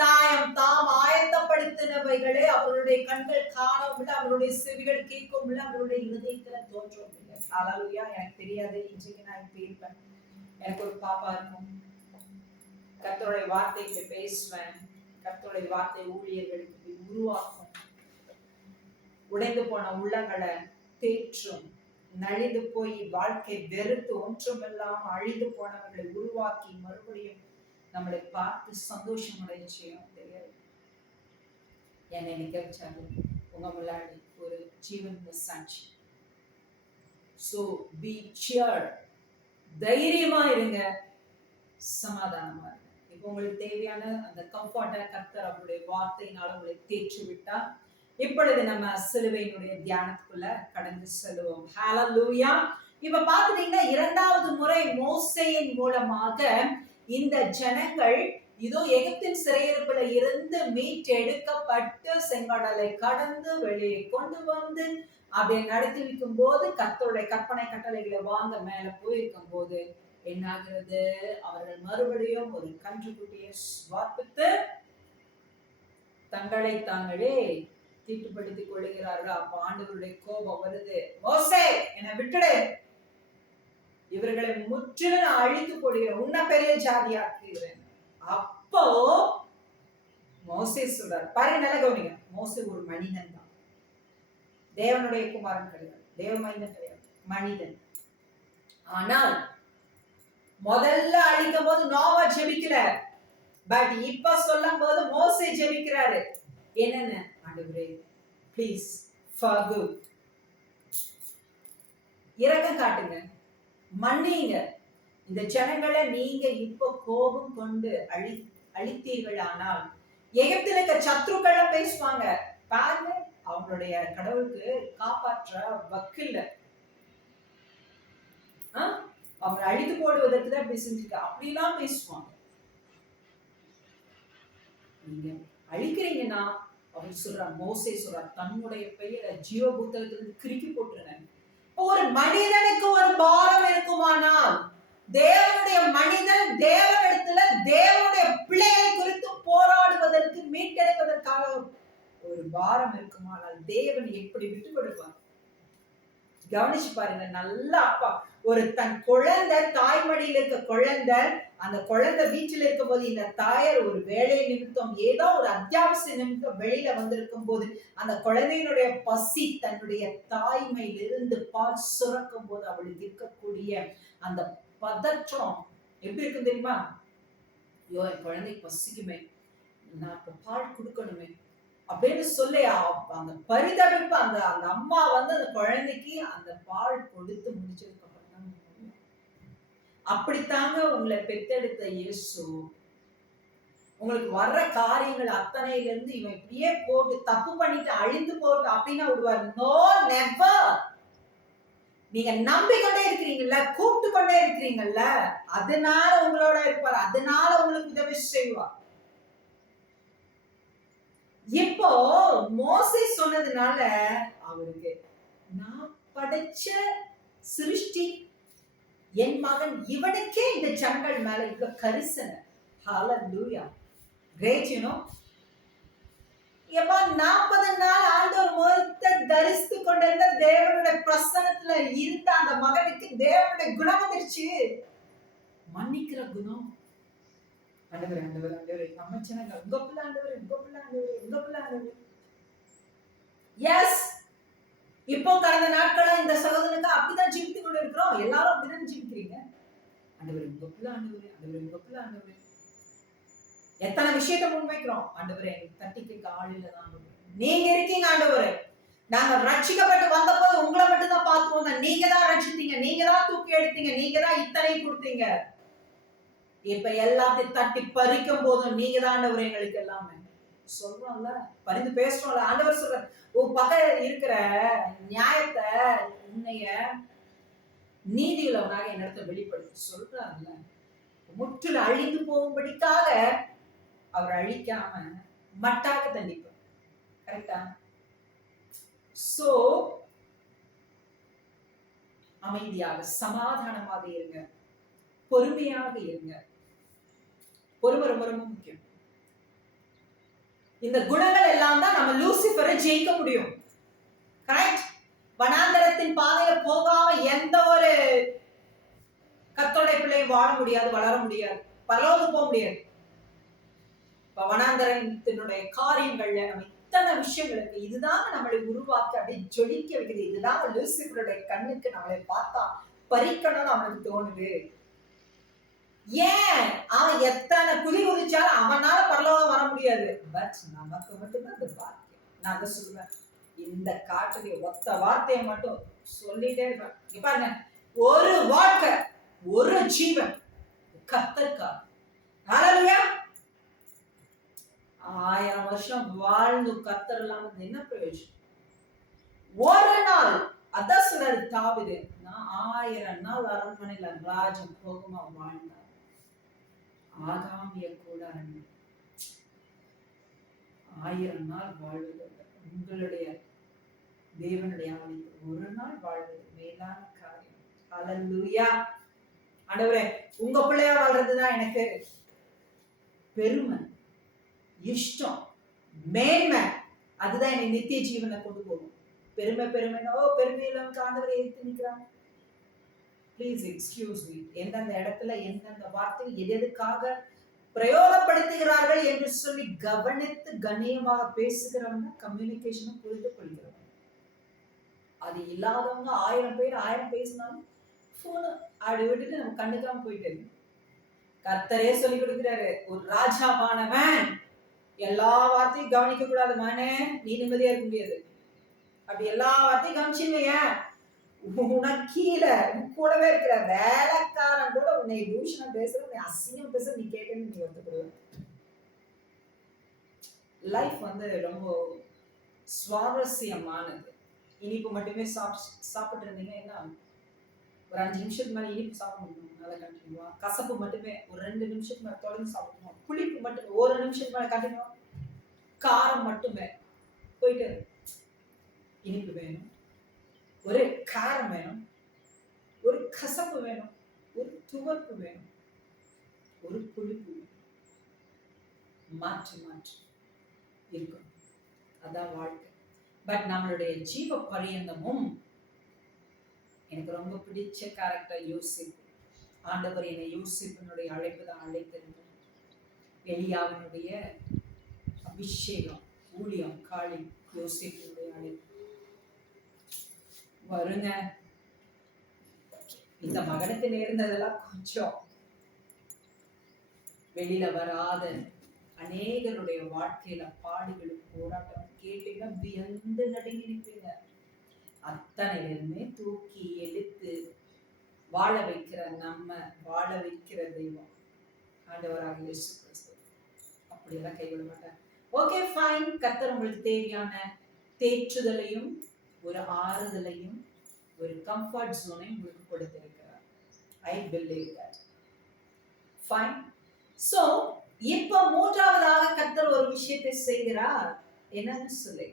தாம் ஆயத்தப்படுத்தினவைகளை அவருடைய கண்கள் காணவும் இல்லை, அவருடைய செவிகள் கேட்கவும் இல்லை, அவருடைய இருதயத்துல தோன்றவும் இல்லை. ஹalleluya. எனக்கு தெரியாது, இன்றைக்கு நான் இப்படி இருப்பேன், எனக்கு ஒரு பாப்பா இருக்கும், கர்த்தருடைய வார்த்தைக்கு பேசுவேன், கர்த்தருடைய வார்த்தை ஊழியர்களுக்கு உருவாக்கும், உடைந்து போன உள்ளங்களை தேற்றும், நலிந்து போய் வாழ்க்கை வெறுத்து ஒன்றுமில்லாம அழிந்து போனவர்களை உருவாக்கி மறுபடியும் நம்மளை பார்த்து சந்தோஷம் அடைய செய்யும். தெரியாது, என்னை நிக்க வச்சாரு உங்க முன்னாடி ஒரு ஜீவன் சாட்சி. சோ பி சியர்ட், தைரியமா இருங்க, சமாதானமா இருங்க. இப்போ உங்களுக்கு தேவையான அந்த கம்ஃபர்ட்டை கர்த்தர் அவருடைய வார்த்தையினால உங்களை தேற்றி விட்டா இப்பொழுது நம்ம சிலுவையினுடைய தியானத்துக்குள்ள கடந்து செல்வோம். ஹalleluya. இப்ப பாத்தீங்கன்னா இரண்டாவது முறை மோசேயின் மூலமாக இந்த ஜனங்கள் இதோ எகிப்தின் சிறையிருப்புல இருந்து மீட்டெடுக்கப்பட்டு செங்கடலை கடந்து வெளியே கொண்டு வந்து அப்படியே நடத்தி வைக்கும் போது கர்த்தருடைய கற்பனை கட்டளைகளை வாங்க மேல போயிருக்கும் போது என்ன ஆகிறது? அவர்கள் மறுபடியும் ஒரு கன்றுக்குட்டியை வார்ப்பித்து தங்களை தாங்களே தீட்டுப்படுத்திக் கொள்கிறார்கள். அப்ப ஆண்டவருடைய கோபம் வருது. மோசே, என்னை விட்டுடு, இவர்களை முற்றிலும் அழித்து போடுகிறேன், உன்ன பெரிய ஜாதியாக்குகிறேன். அப்போ மோசே சொல்றார், பாருங்க, நல்ல கவனிங்க, மோசே ஒரு மனிதன் தான், தேவனுடைய குமாரன் கிடையாது, தேவ மனிதன் கிடையாது, மனிதன். ஆனால் முதல்ல அழிக்கும் போது நோவா ஜெபிக்கல, பட் இப்ப சொல்லும் போது மோசே ஜெபிக்கிறாரு. என்னென்ன? ஆண்டவரே ப்ளீஸ் forgive, இரக்கம் காட்டுங்க, மன்னிங்க, இந்த ஜனங்களை நீங்க இப்ப கோபம் கொண்டு அழித்தீர்கள். ஆனால் எகிப்தில் இருக்க சத்ருக்கள பேசுவாங்க, பாருங்க அவங்களுடைய கடவுளுக்கு காப்பாற்ற வக்கில்ல, அவங்க அழித்து போடுவதற்கு தான் இப்படி செஞ்சுக்க, அப்படிலாம் பேசுவாங்க. நீங்க அழிக்கிறீங்கன்னா அவர் சொல்றார், மோசே சொல்றார், தன்னுடைய பெயரை ஜீவ புத்தகத்திலிருந்து கிறுக்கி போட்டுருங்க. ஒரு மனிதனுக்கு ஒரு பாரம் இருக்குமானால், தேவனுடைய மனிதன் தேவனிடத்துல தேவனுடைய பிள்ளைகளை குறித்து போராடுவதற்கு மீட்டெடுப்பதற்காக ஒரு பாரம் இருக்குமானால் தேவன் எப்படி விட்டு கொடுப்பார்? கவனிச்சு பாருங்க. நல்ல அப்பா, ஒரு தன் குழந்தை தாய்மடியில் இருக்க குழந்தை, அந்த குழந்தை வீட்டில் இருக்கும் போது இந்த தாயார் ஒரு வேலை நிமித்தம் ஏதோ ஒரு அத்தியாவசிய நிமித்தம் வெளியில வந்திருக்கும் போது அந்த குழந்தையினுடைய பசி தன்னுடைய தாய்மையிலிருந்து பால் சுரக்கும் போது அவளுக்கு இருக்கக்கூடிய அந்த பதற்றம் எப்படி இருக்கும் தெரியுமா? ஐயோ, என் குழந்தைக்கு பசிக்குமே, நான் இப்ப பால் கொடுக்கணுமே அப்படின்னு சொல்லி அந்த பரிதவிப்பு, அந்த அந்த அம்மா வந்து அந்த குழந்தைக்கு அந்த பால் கொடுத்து முடிச்சதுக்கு அப்புறம் தான். அப்படித்தாங்க உங்களை பெத்தெடுத்த இயேசு உங்களுக்கு வர்ற காரியங்கள் அத்தனையில இருந்து இவன் இப்படியே போட்டு தப்பு பண்ணிட்டு அழிந்து போட்டு அப்படின்னா விடுவார்? No, never. நீங்க நம்பிக்கொண்டே இருக்கிறீங்கல்ல, கூப்பிட்டு கொண்டே இருக்கிறீங்கல்ல, அதனால உங்களோட இருப்பார், அதனால உங்களுக்கு உதவி செய்வார். இப்போ மோசே சொன்னதுனால அவருக்கு, நான் படைச்ச சிருஷ்டி என் மகன், இவனுக்கே இந்த ஜனங்கள் மேல இவ்வளவு கரிசனை. ஹalleluya, great, you know. எப்ப 40 நாள் ஆண்டவர் முகத்தை தரிசித்து கொண்டிருந்த தேவனுடைய பிரசன்னத்துல இருந்த அந்த மகனுக்கு தேவனுடைய குணம் வந்துருச்சு, மன்னிக்கிற குணம். ஆண்டவர் ஆண்டவர் ஆண்டவர் நம்ம ஜனங்கள் உங்க பிள்ளை ஆண்டவர், உங்க பிள்ளை ஆண்டவர், உங்க பிள்ளை ஆண்டவர். எஸ், இப்போ கடந்த நாட்களா இந்த சகோதரனுக்கு அப்படிதான் ஜீவித்து கொண்டு இருக்கிறோம். எல்லாரும் அப்படிதான் ஜீவிக்கிறீங்க. ஆண்டவர் உங்க பிள்ளை ஆண்டவர், ஆண்டவர் உங்க பிள்ளை ஆண்டவர். எத்தனை விஷயத்தை முன்வைக்கிறோம், ஆண்டவரே தட்டி கேட்க ஆள் இல்லதான் ஆண்டவர், நீங்க இருக்கீங்க ஆண்டவரே, நாங்க ரட்சிக்கப்பட்டு வந்தபோது உங்களை மட்டும் தான் பார்த்து வந்தோம், நீங்க தான் ரட்சித்தீங்க, நீங்க தான் தூக்கி எடுத்தீங்க, நீங்க தான் இத்தனை கொடுத்தீங்க. இப்ப எல்லாத்தையும் தட்டி பறிக்கும் போதும் நீங்க தான் ஆண்டவர் எங்களுக்கு எல்லாமே சொல்றோம்ல, பரிந்து பேசுறோம்ல. ஆண்டவர் சொல்ற, உன் பக்கம் இருக்கிற நியாயத்தை உன்னைய நீதியுள்ளவனாக என்னிடத்தை வெளிப்படுத்தி சொல்றாருல்ல. முற்றிலும் அழிந்து போகும்படிக்காக அவர் அழிக்காம மட்டாக தண்டிப்பார். கரெக்டா? சோ அமைதியாக சமாதானமாக இருங்க, பொறுமையாக இருங்க. பொறுமை ரொம்ப ரொம்ப முக்கியம். இந்த குணங்கள் எல்லாம் தான் நம்ம லூசிபரை ஜெயிக்க முடியும். கரெக்ட்? வனாந்தரத்தின் பாதையில போகாம எந்த ஒரு கர்த்தருடைய பிள்ளை வாழ முடியாது, வளர முடியாது, பரலோகம் போக முடியாது. வனாந்தரத்தினுடைய காரியங்கள்ல நம்ம இத்தனை விஷயங்களுக்கு இதுதான் நம்மளை உருவாக்க அப்படியே ஜொலிக்க வைக்குது. இதுதான் லூசிபருடைய கண்ணுக்கு நம்மளை பார்த்தா பறிக்கணும்னு அவனுக்கு தோணுது. ஏன்? அவன் எத்தனை குதி குதிச்சாலும் அவனால பரலோகம் வர முடியாது. பட் நமக்கு மட்டும்தான் அந்த வார்த்தை. நான் அதை சொல்லுவேன், இந்த காட்டுடைய ஒத்த வார்த்தையை மட்டும் சொல்லிட்டே இருப்பேன். பாருங்க, ஒரு வாழ்க்கை, ஒரு ஜீவன் கர்த்தருக்காக. ஹalleluya, 1000 வருஷம் வாழ்ந்து கர்த்தர் இல்லாம என்ன பிரயோஜனம்? ஒரு நாள் அதான் சொன்னாரு தாவீது, நான் 1000 நாள் அரண்மனையில ராஜம் போகமா வாழ்ந்தார். ஆகாமிய கூட 1000 நாள் வாழ்வது உங்களுடைய தேவனுடைய ஆலயத்தில் ஒரு நாள் வாழ்வது மேலான காரியம். ஹல்லேலூயா. ஆண்டவரே, உங்க பிள்ளையா வாழ்றதுதான் எனக்கு பெருமை, இஷ்டம், மேன்மை. அதுதான் என்னை நித்திய ஜீவனை கொண்டு போகும். பெருமை பெருமையில ஆண்டவரை ஏற்று நிற்கிறாங்க. Please excuse me. எந்தெந்த இடத்துல எந்தெந்த வார்த்தை எதுக்காக பிரயோகப்படுத்துகிறார்கள் என்று சொல்லி கவனித்து கண்ணியமாக பேசுகிறவங்க கம்யூனிகேஷனும் புரிந்து கொள்கிறவங்க. அது இல்லாதவங்க 1000 பேர் 1000 பேசினாலும் போன அப்படி விட்டுட்டு நம்ம கண்டுக்காம போயிட்டு. கர்த்தரே சொல்லி கொடுக்கிறாரு, ஒரு ராஜாவானவன் எல்லா வார்த்தையும் கவனிக்க கூடாது. மகனே, நீ நிம்மதியா இருக்க முடியாது. அப்படி எல்லா வார்த்தையும் கவனிச்சிங்க, உனக்கு கீழே கூடவே இருக்கிற வேலைக்காரன் கூட உன்னை தூஷணம் பேசுற, உன்னை அசிங்கம் பேசுற, நீ கேட்கணும், நீ ஒத்துக்கொடு. லைஃப் ரொம்ப சுவாரஸ்யமானது. இனிப்பு மட்டுமே சாப்பிட்டு இருந்தீங்க என்ன ஒரு 5 நிமிஷத்துக்கு மேல இனிப்பு சாப்பிட முடியும், நல்லா கண்டினியூவா. கசப்பு மட்டுமே ஒரு 2 நிமிஷத்துக்கு மேல தொடர்ந்து சாப்பிடணும். புளிப்பு மட்டுமே 1 நிமிஷத்துக்கு மேல கண்டினியூவா. காரம் மட்டுமே போயிட்டு, இனிப்பு வேணும், ஒரு காரம் வேணும், ஒரு கசப்பு வேணும், ஒரு துவர்ப்பு வேணும், ஒரு புளிப்பு வேணும். மாற்றி மாற்றி இருக்கும். அதான் வாழ்க்கை. பட் நம்மளுடைய ஜீவ பரியந்தமும் எனக்கு ரொம்ப பிடிச்ச கேரக்டர் யோசிப்பு. ஆண்டவர் என்னை யோசிப்பினுடைய அழைப்பு தான் அழைத்திருந்தார். எலியாவினுடைய அபிஷேகம், ஊழியம், காளி, யோசிப்பினுடைய அழைப்பு வருங்க. இந்த மகனுக்கு நேர்ந்ததெல்லாம் கொஞ்சம் வெளியில வராத அநேகருடைய வாழ்க்கையில பாடுகளும் போராட்டம் கேட்டீங்கன்னா வியந்து நடுங்கி நிற்பீங்க. அத்தனை பேருமே தூக்கி எடுத்து வாழ வைக்கிற நம்ம, வாழ வைக்கிற தெய்வம் ஆண்டவராக இயேசு கிறிஸ்து. அப்படியெல்லாம் கைவிட மாட்டார். Okay, fine. கர்த்தர் உங்களுக்கு தேவையான தேற்றுதலையும் ஒரு ஆறுதலையும் ஒரு கம்ஃபர்ட் ஜோனை உங்களுக்கு கொடுத்திருக்கிறார். I believe that. Fine. So இப்ப மூன்றாவதாக கர்த்தர் ஒரு விஷயத்தை செய்கிறார். என்னன்னு சொல்லி,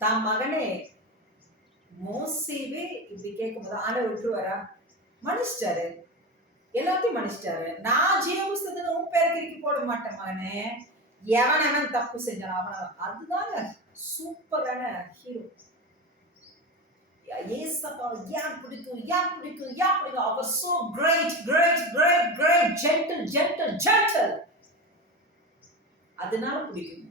தான் மகனே மோசேவே இப்படி கேட்கும்போது ஆண்டவர் விட்டுருவாரா? மன்னிச்சிட்டாரு, எல்லாத்தையும் மன்னிச்சிட்டாரு. நான் ஜீவ புஸ்தகத்துல உன் பேர் கிறுக்கி போட மாட்டேன் மகனே. எவன் தப்பு செஞ்சான் அவன. அதுதாங்க சூப்பரான ஹீரோ. ஏசப்பாவை யார் பிடிக்கும், யார் பிடிக்கும், யார் பிடிக்கும். அவர் so great, great, great, great, gentle, gentle, gentle. அதனால பிடிக்கும்.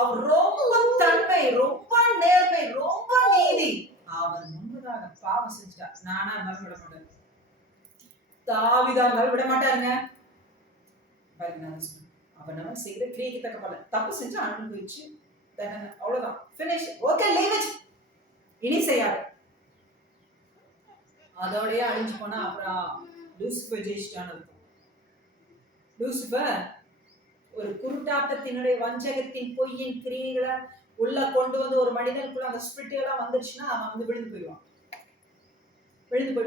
அவர் ரொம்ப தன்மை, ரொம்ப நேர்மை, ரொம்ப நீதி. அவர் முன்பதாக பாவம் செஞ்சார். நானா இருந்தாலும் விட மாட்டாரு. தாவீதா இருந்தாலும் விட மாட்டாருங்க. அவர் நம்ம செய்த கிரியைக்கு தக்க பலன். தப்பு செஞ்சா அனுபவிச்சு அவ்வளவுதான், finish. Okay, leave it. இனி செய்யாது. அதோடய அழிஞ்சு போனா அப்புறம் லூசிபர் ஜெயிச்சிட்டான்னு இருக்கும். லூசிபர் ஒரு குருட்டாட்டத்தினுடைய வஞ்சகத்தின் பொய்யின் கிரியைகளை உள்ள கொண்டு வந்து ஒரு மனிதனுக்குள்ள அந்த ஸ்பிரிட் எல்லாம் வந்துருச்சுன்னா அவன் விழுந்து போயிடுவான்.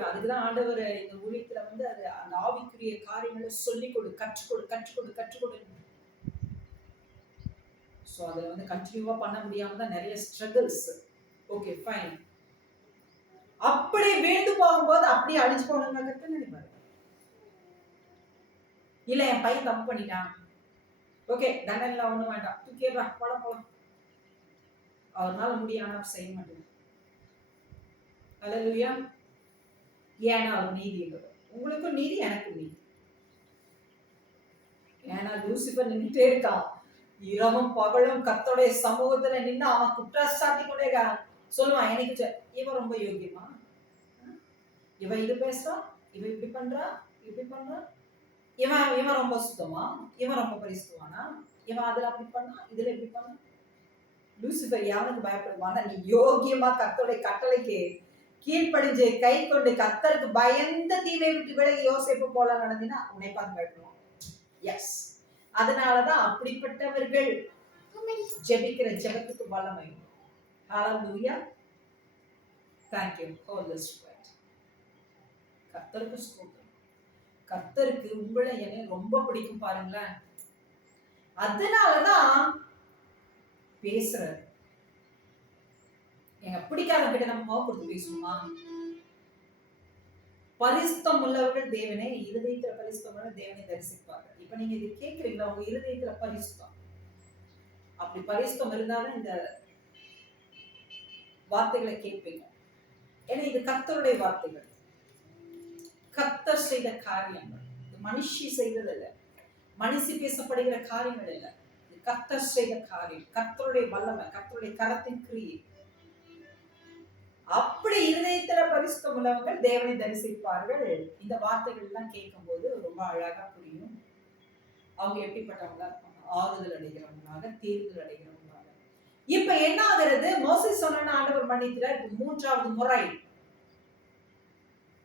அதுக்குதான் ஆண்டவர் இந்த ஊழியத்துல அது அந்த ஆவிக்குரிய காரியங்களை சொல்லிக் கொடு, கற்றுக்கொடு. ஸோ அதுல கண்டினியூவா பண்ண முடியாம தான் நிறைய ஸ்ட்ரகிள்ஸ். Okay, fine. அப்படி வீழ்ந்து போகும்போது அப்படியே அடிச்சு போகணுங்க நினைப்பாரு. இல்ல என் பையன் தப்பு பண்ணிட்டான், ஓகே தண்டனை ஒண்ணும் வேண்டாம், தூக்கிடுறா, போலாம். அவர்னால முடியாம செய்ய மாட்டேன். அல்லேலூயா. ஏன்னா அவர் நீதி என்பது. உங்களுக்கும் நீதி, எனக்கும் நீதி. ஏன்னா லூசிபர் நின்றுட்டே இருக்கான். இரவும் பகலும் கர்த்தருடைய சமூகத்துல நின்று அவன் குற்றச்சாட்டி கொண்டே சொல்லுவான். எனக்கு இவன் ரொம்ப யோகியமா, இவன் இது பேசுறான், இவன் இப்படி பண்றா, இவன் ரொம்ப சுத்தமா, இவன் ரொம்ப பரிசுத்தவானா, இவன் அதுல அப்படி பண்ணா, இதுல இப்படி பண்ணா. லூசிபர் யாருக்கு பயப்படுவான்? நீ யோகியமா கர்த்தருடைய கட்டளைக்கு கீழ்ப்படிஞ்சு கை கொண்டு கர்த்தருக்கு பயந்த தீமை விட்டு விலகி யோசேப்பு போல நடந்தினா உன்னை பார்த்து பயப்படுவான். எஸ், அதனாலதான் அப்படிப்பட்டவர்கள் ஜெபிக்கிற ஜெபத்துக்கு வல்லமை. ஹalleluya. thank you holy spirit. கர்த்தருக்கு ஸ்தோத்திரம். கர்த்தருக்கு உங்களை என்னை ரொம்ப பிடிக்கும் பாருங்களேன். அதனாலதான் பேசுறாரு. எங்க பிடிக்காத கிட்ட நம்ம கோபப்படுத்தி பேசுவோமா? பரிசுத்தம் உள்ளவர்கள் தேவனே, இருதயத்துல பரிசுத்தம் உள்ள தேவனை தரிசிப்பார்கள். இப்ப நீங்க இது கேக்குறீங்களா? உங்க இருதயத்துல பரிசுத்தம், அப்படி பரிசுத்தம் இருந்தாலும் இந்த வார்த்தைகளை கேட்பீங்க. ஏன்னா இது கர்த்தருடைய வார்த்தைகள், கர்த்தர் செய்த காரியங்கள். மனுஷி செய்தது இல்லை, மனுஷி பேசப்படுகிற காரியங்கள் இல்லை. இது கர்த்தர் செய்த காரியம், கர்த்தருடைய வல்லமை, கர்த்தருடைய கரத்தின் கிரியை. அப்படி இருதயத்துல பரிசுத்தம் உள்ளவர்கள் தேவனை தரிசிப்பார்கள். இந்த வார்த்தைகள் எல்லாம் கேட்கும் போது ரொம்ப அழகா புரியும். அவங்க எப்படிப்பட்டவங்களா இருப்பாங்க? ஆறுதல் அடைகிறவங்களாக, தீர்தல் அடைகிறவங்களாக. இப்ப என்ன ஆகுறது? மோசே சொன்ன ஆண்டவர் மன்னிக்கிறார். மூன்றாவது முறை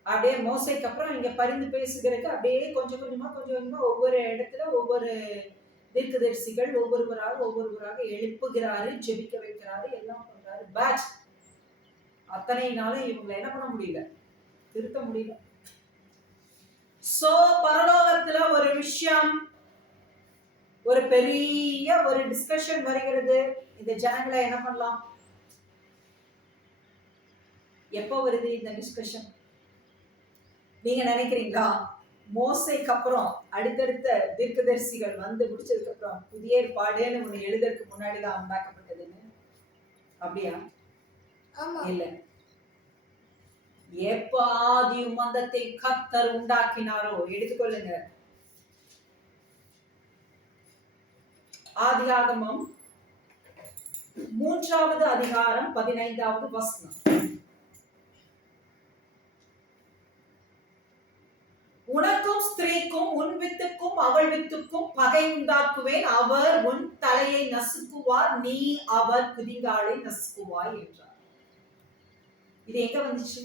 அப்படியே மோசைக்கு அப்புறம் இங்க பரிந்து பேசுகிறதுக்கு அப்படியே கொஞ்சம் கொஞ்சமா ஒவ்வொரு இடத்துல ஒவ்வொரு தீர்க்கதரிசிகள் ஒவ்வொருவராக எழுப்புகிறாரு, ஜெபிக்க வைக்கிறாரு, எல்லாம் பண்றாரு. பட் அத்தனை நாளும் இவங்களை என்ன பண்ண முடியல, திருத்த முடியல. சோ பரலோகத்துல ஒரு விஷயம், ஒரு பெரிய ஒரு டிஸ்கஷன் வருகிறது. இந்த ஜனங்களை என்ன பண்ணலாம்? எப்போ வருது இந்த டிஸ்கஷன்? நீங்க நினைக்கிறீங்களா மோசைக்கு அப்புறம் அடுத்தடுத்த தீர்க்கதரிசிகள் வந்து முடிச்சதுக்கு அப்புறம் புதிய ஏற்பாடுன்னு ஒண்ணு எழுதுறதுக்கு முன்னாடிதான் உண்டாக்கப்பட்டதுன்னு? அப்படியா? இல்ல. எப்ப ஆதி உம்மந்தத்தை கர்த்தர் உண்டாக்கினாரோ, எடுத்துக்கொள்ளுங்க ஆதியாகமம் 3வது அதிகாரம் 15வது வசனம். உனக்கும் ஸ்திரீக்கும் உன் வித்துக்கும் அவள் வித்துக்கும் பகை உண்டாக்குவேன், அவர் உன் தலையை நசுக்குவார், நீ அவர் குதிங்காலை நசுக்குவாய் என்றார். இது எங்க வந்துச்சு?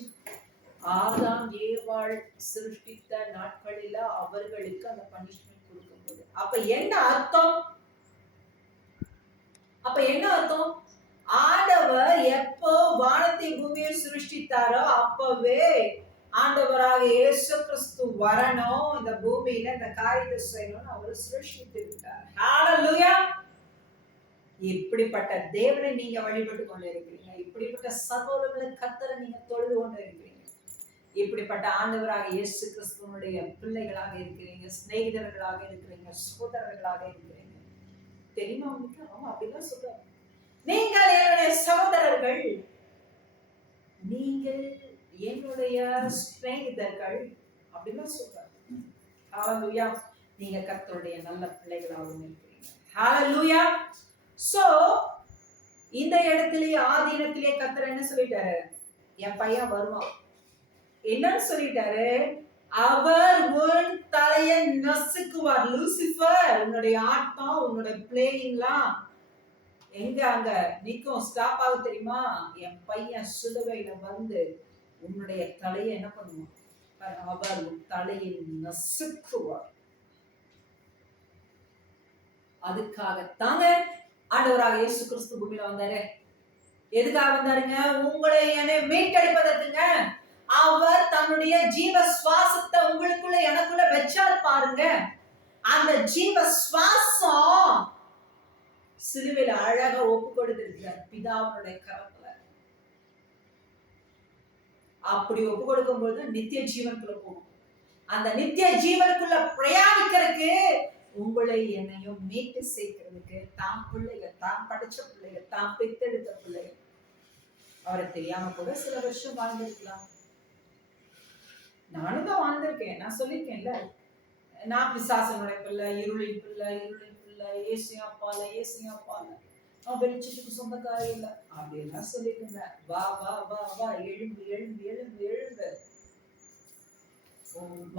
ஆதாம் ஏவாள் சிருஷ்டித்த நாட்களில அவர்களுக்கு அந்த பனிஷ்மெண்ட் கொடுக்கும்போது. அப்ப என்ன அர்த்தம்? ஆண்டவர் எப்போ வானத்தை பூமியை சிருஷ்டித்தாரோ அப்பவே ஆண்டவராக இயேசு கிறிஸ்து வரணும், இந்த பூமியில இந்த காரியத்தை செய்யணும்னு அவர் சிருஷ்டித்து விட்டார். ஹalleluya. இப்படிப்பட்ட தேவனை நீங்க வழிபட்டு கொண்டு இருக்கிறீங்க. இப்படிப்பட்ட சகோதரர்களை கர்த்தரை நீங்க தொழுது கொண்டு இருக்கிறீங்க. இப்படிப்பட்ட ஆண்டவராக இயேசு கிறிஸ்துவனுடைய பிள்ளைகளாக இருக்கிறீங்க, சிநேகிதர்களாக இருக்கிறீங்க, சகோதரர்களாக இருக்கிறீங்க. தெரியுமா உங்களுக்கு? ஆமா, அப்படிதான் சொல்றாரு. நீங்கள் என்னுடைய சகோதரர்கள், நீங்கள் என்னுடைய சிநேகிதர்கள் அப்படின்னு சொல்றாரு. ஹalleluya. நீங்க கர்த்தருடைய நல்ல பிள்ளைகளாகவும் இருக்கிறீங்க. ஹalleluya. சோ இந்த இடத்திலேயே ஆதீனத்திலே கர்த்தர் என்ன சொல்லிட்டாரு? என் பையன் வருவான். என்னன்னு சொல்லிட்டாரு? அவர் உன் தலையை நசுக்குவார். லூசிபர், உன்னுடைய ஆட்டம், உன்னுடைய பிளேயிங்லாம் எங்க அங்க நிக்கும், ஸ்டாப் ஆக தெரியுமா? என் பையன் சிலுவையில வந்து உன்னுடைய தலையை என்ன பண்ணுவான்? அவர் உன் தலையை நசுக்குவார். அதுக்காகத்தாங்க ஆண்டவராக இயேசு கிறிஸ்து பூமியில வந்தாரு. எதுக்காக வந்தாருங்க? உங்களை என்னை மீட்டெடுப்பதற்குங்க. அவர் தன்னுடைய ஜீவ சுவாசத்தை உங்களுக்குள்ள எனக்குள்ள வச்சாரு பாருங்க. அந்த ஜீவ சுவாசம் சிலுவையில அழகா ஒப்பு கொடுத்திருக்கிறார் பிதாவுடைய கரத்துல. அப்படி ஒப்பு கொடுக்கும் போது நித்திய ஜீவனுக்குள்ள போகும். அந்த நித்திய ஜீவனுக்குள்ள பிரயாணிக்கிறதுக்கு உங்களை என்னையும் மீட்டு சேர்க்கிறதுக்கு தாம் பிள்ளைகள், தாம் படிச்ச பிள்ளைகள், தாம் பெத்தெடுத்த பிள்ளைகள், அவரை தெரியாம கூட சில வருஷம் வாழ்ந்திருக்கலாம். நானும் தான் வாழ்ந்திருக்கேன். நான் சொல்லியிருக்கேன்ல, நான் பிசாசனுடைய பிள்ளை, இருளின் பிள்ளை, ஏசியாப்பால அவன் வெளிச்சத்துக்கு சொந்தக்காரி இல்லை அப்படின்லாம் சொல்லிட்டு இருந்தேன். வா வா வா வா, எழும்பு எழும்பு எழும்பு எழும்பு.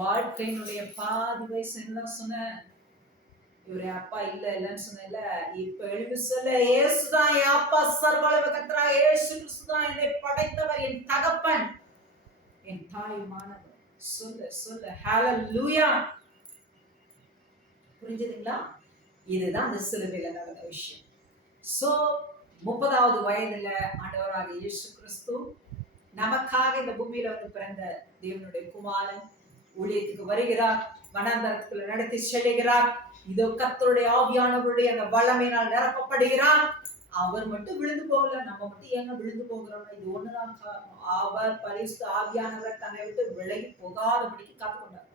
வாழ்க்கையினுடைய பாதி வயசு என்ன சொன்ன? இவரு அப்பா இல்லன்னு சொன்ன. இப்ப எழுந்து சொல்ல, இயேசுதான் என் அப்பா, சர்வலோக கர்த்தராகிய இயேசு கிறிஸ்துதான் என்னை படைத்தவர், என் தகப்பன், என் தாயுமானவர். சொல்லு சொல்லு. ஹalleluya. புரிஞ்சுதுங்களா? இதுதான் அந்த சிலுவையில நடந்த விஷயம். சோ 30வது வயதுல ஆண்டவராக இயேசு கிறிஸ்து நமக்காக இந்த பூமியில வந்து பிறந்த தேவனுடைய குமாரன் ஊழியத்துக்கு வருகிறார், வனாந்தரத்துக்குள்ள நடத்தி செல்லுகிறார். இதோ கர்த்தருடைய ஆவியானவருடைய அந்த வல்லமையினால் நிரப்பப்படுகிறார். அவர் மட்டும் விழுந்து போகல, நம்ம மட்டும் ஏங்க விழுந்து போகிறோம்? இது ஒண்ணுதான் காரணம். அவர் பரிசுத்த ஆவியானவர் தன்னை விட்டு விலகி போகாதபடிக்கு காத்துக்கொண்டார்.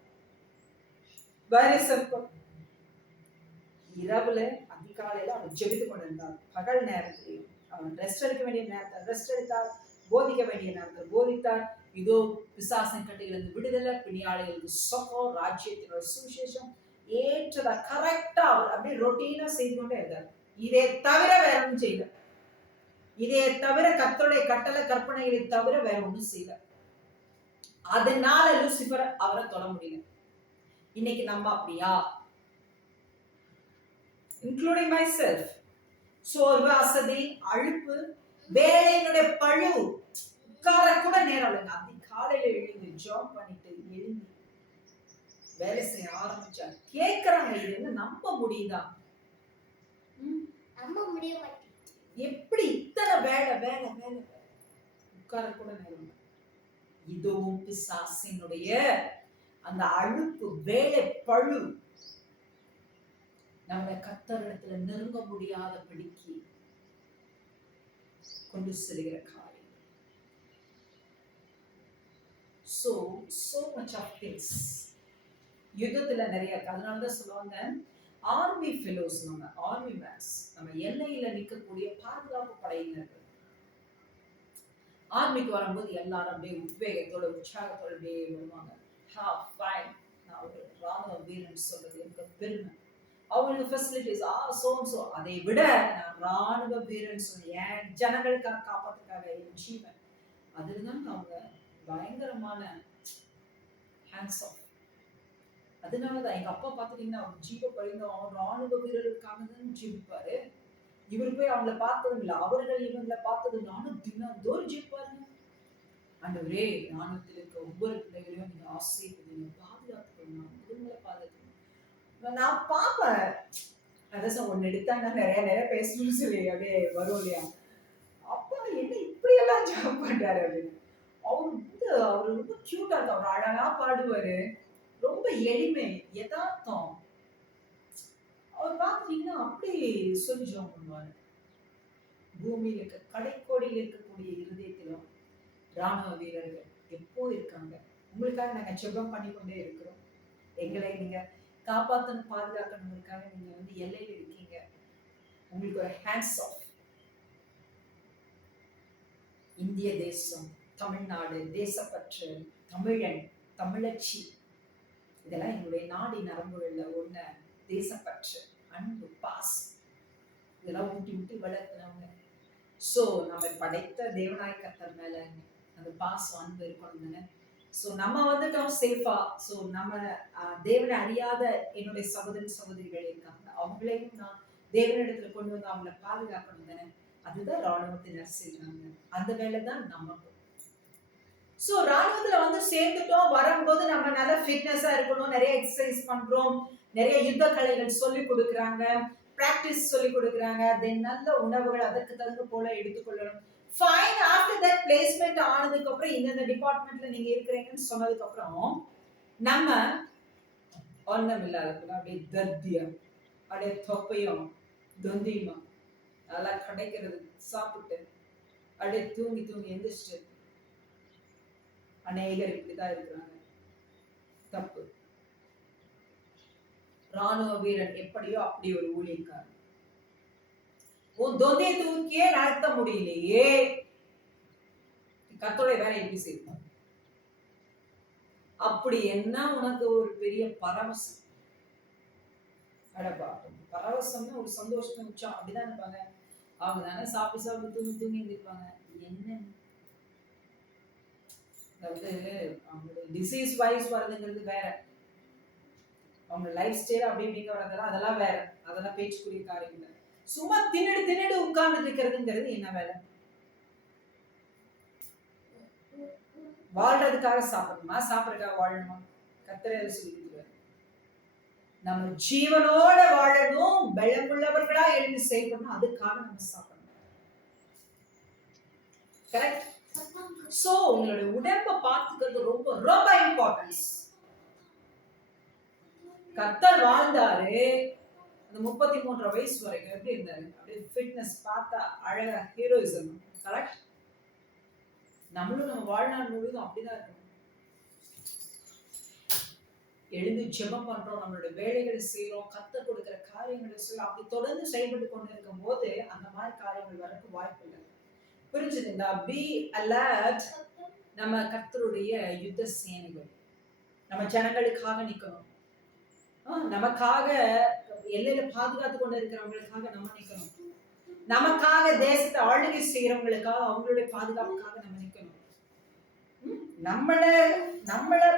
இரவுல அதிகாலையில அவர் ஜெபித்துக் கொண்டிருந்தார். பகல் நேரத்திலையும் அவர் ரெஸ்ட் எடுக்க வேண்டிய நேரத்தில் ரெஸ்ட் எடுத்தார், போதிக்க வேண்டிய நேரத்தில் போதித்தார். இதோ பிசாசின் கட்டையிலிருந்து விடுதலை, பிணியாளிகளுக்கு சுகம், ராஜ்யத்தினோட சுவிசேஷம் ஏற்றதா கரெக்டா அவர் அப்படியே ரொட்டீனா செய்து கொண்டே இருந்தார். இதை தவிர வேற ஒன்றும் செய்யல. இதை தவிர கர்த்தருடைய கட்டளை கற்பனைகளை தவிர வேற ஒன்றும் செய்யல. அதனால லூசிபர் அவரை தொட முடியல. இன்னைக்கு நம்ம அப்படியா? Including my self. சோர்வு, அசதி, அழுப்பு, வேலையினுடைய பழு, உட்கார கூட நேரம் இல்லைங்க. அதிகாலையில எழுந்து ஜாப் பண்ணிட்டு எழுந்து வேலை செய்ய ஆரம்பிச்சா கேட்கறாங்க. இது வந்து நம்ப முடியுதா? நம்ப முடிய மாட்டேங்குது. எப்படி இத்தனை வேலை வேலை வேலை உட்கார கூட நேரம். இதுவும் பிசாசினுடைய அந்த அழுப்பு, வேலை பழு நம்ம கர்த்தரிடத்துல நெருங்க முடியாதபடிக்கு கொண்டு செல்கிற காரியம். so much of things யுத்தத்துல நிறைய. அதனாலதான் சொல்லுவாங்க ஆர்மி ஃபெலோஸ், நம்ம ஆர்மி மேன்ஸ், நம்ம எல்லையில நிற்கக்கூடிய பாதுகாப்பு படையினர்கள். ஆர்மிக்கு வரும்போது எல்லாரும் அப்படியே உத்வேகத்தோட உற்சாகத்தோட அப்படியே வருவாங்க. நான் ஒரு ராணுவ வீரன் சொல்றது எனக்கு பெருமை. அவங்களுக்கு ஃபெசிலிட்டிஸ் சோ அதை விட நான் ராணுவ வீரன் சொல்லி என் ஜனங்களுக்காக காப்பாத்துக்காக என் ஜீவன் அதுதான் அவங்க பயங்கரமான ஹேண்ட்ஸ் ஆஃப். அதனாலதான் எங்க அப்பா பாத்துட்டீங்கன்னா அவர் ஜீவ பரிந்தோம், அவர் ராணுவ வீரருக்காக தான் ஜீவிப்பாரு. இவர் போய் அவங்கள பார்த்ததும் இல்லை, அவர்கள் இவங்களை பார்த்தது. நானும் தினந்தோறும் ஜீவிப்பாருங்க. ஆண்டவரே, ராணுவத்தில் இருக்க ஒவ்வொரு பிள்ளைகளையும் நீங்க ஆசைப்படுங்க, பாதுகாத்துக்கணும், குடும்பங்களை பாதுகாக்கணும். நான் பாப்பேன் அதான் ஒன்னு எடுத்தாங்க நிறைய பேசணும்னு சொல்லி அப்படியே வரும் இல்லையா? அப்பா என்ன இப்படி எல்லாம் ஜாப் பண்றாரு அப்படின்னு. அவர் ரொம்ப கியூட்டா இருக்கும், அவர் அழகா பாடுவாரு, ரொம்ப எளிமை, யதார்த்தம். அவர் பாத்தீங்கன்னா அப்படி சொல்லி ஜாப் பண்ணுவாரு. பூமியில் இருக்க கடைக்கோடியில் இருக்கக்கூடிய இருதயத்திலும் ராணுவ வீரர்கள் எப்போ இருக்காங்க. உங்களுக்காக நாங்க ஜெபம் பண்ணி கொண்டே இருக்கிறோம். எங்களை நீங்க காப்பாற்றணும், பாதுகாக்கணுங்களுக்காக நீங்க வந்து எல்லையில் இருக்கீங்க. உங்களுக்கு ஒரு ஹேண்ட்ஸ் ஆஃப். இந்திய தேசம், தமிழ்நாடு, தேசப்பற்று, தமிழன், தமிழச்சி, இதெல்லாம் எங்களுடைய நாடி நரம்புகள்ல ஒண்ணு. தேசப்பற்று, அன்பு, பாசம், இதெல்லாம் ஊட்டி ஊட்டி வளர்க்கிறவங்க. சோ நம்ம படைத்த தேவனாய் கர்த்தர் மேல அந்த பாசம், அன்பு இருக்கணும் தானே. சோ நம்ம வந்துட்டோம் சேஃபா. சோ நம்ம தேவனை அறியாத என்னுடைய சகோதரிகள் இருக்காங்க, அவங்களையும் நான் தேவனிடத்துல கொண்டு வந்து அவங்களை பாதுகாக்கணும் தானே. அதுதான் ராணுவத்தினர் செய்யறாங்க. அந்த வேலை தான் நமக்கு. சோ ராணுவத்துல வந்து சேர்ந்துட்டோம், வரும்போது நம்ம நல்ல ஃபிட்னஸா இருக்கணும், நிறைய எக்ஸசைஸ் பண்றோம், நிறைய யுத்த கலைகள் சொல்லி கொடுக்குறாங்க, பிராக்டிஸ் சொல்லி கொடுக்குறாங்க, தென் நல்ல உணவுகள் அதற்கு தகுந்த போல எடுத்துக்கொள்ளணும். ஃபைன். ஆஃப்டர் தட் பிளேஸ்மெண்ட் ஆனதுக்கு அப்புறம் இந்த டிபார்ட்மெண்ட்ல நீங்க இருக்கிறீங்கன்னு சொன்னதுக்கு அப்புறம் நம்ம ஒன்றும் இல்லாத அப்படியே தத்தியா, அப்படியே தொப்பையும் தொந்தியுமா நல்லா கிடைக்கிறது சாப்பிட்டு அப்படியே தூங்கி தூங்கி எந்திரிச்சிட்டு அநேகர் இப்படிதான் இருக்கிறாங்க. தப்பு. ராணுவ வீரன் எப்படியோ அப்படி ஒரு ஊழியக்காரன். உன் தொந்தையை தூக்கியே நடத்த முடியலையே, கர்த்தருடைய வேலை எப்படி செய்வான்? அப்படி என்ன உனக்கு ஒரு பெரிய பரவசம்? அடப்பா, பரவசம்னா ஒரு சந்தோஷம், உச்சம் அப்படிதான் இருப்பாங்க. அவங்க தானே சாப்பிட்டு சாப்பிட்டு தூங்கி தூங்கி இருப்பாங்க. என்ன அதாவது அவங்களுடைய டிசீஸ் வைஸ் வரதுங்கிறது வேற, அவங்க லைஃப் ஸ்டைல் அப்படி இப்படிங்க வரதெல்லாம் அதெல்லாம் வேற, அதெல்லாம் பேச்சுக்குரிய காரியங்கள். சும்மா தின்னுடு உட்கார்ந்து இருக்கிறதுங்கிறது என்ன வேலை? வாழ்றதுக்காக சாப்பிடணுமா, சாப்பிடறதுக்காக வாழணுமா? கர்த்தரே சொல்லி கொடுக்குறாரு. நம்ம ஜீவனோட வாழணும், பலமுள்ளவர்களா எழுந்து செயல்படணும். அதுக்காக நம்ம சாப்பிடணும். கரெக்ட்? சோ உங்களுடைய உடம்ப பார்த்துக்கிறது ரொம்ப ரொம்ப இம்பார்ட்டன்ஸ். கர்த்தர் வாழ்ந்தாரு அந்த 33 வயசு வரைக்கும். எப்படி இருந்தாரு? அப்படியே ஃபிட்னஸ் பார்த்தா அழகா ஹீரோயிசம். கரெக்ட்? நம்மளும் நம்ம வாழ்நாள் முழுவதும் அப்படிதான் இருக்கணும். எழுந்து ஜெபம் பண்றோம், நம்மளுடைய வேலைகளை செய்யறோம், கர்த்தர் கொடுக்கிற காரியங்களை செய்யறோம். அப்படி தொடர்ந்து செயல்பட்டு கொண்டு இருக்கும் போது அந்த மாதிரி காரியங்கள் வரக்கு வாய்ப்பு இல்லை. புரிஞ்சுதுங்களா? Be alert. நம்ம கர்த்தருடைய யுத்த சேனைகள். நம்ம ஜனங்களுக்காக நிக்கணும். நமக்காக எல்லையில பாதுகாத்து கொண்டு இருக்கிறவங்களுக்காக நம்ம நிக்கணும். நமக்காக தேசத்தை ஆளுகை செய்யறவங்களுக்காக அவங்களுடைய பாதுகாப்புக்காக நம்ம நிக்கணும். நம்மள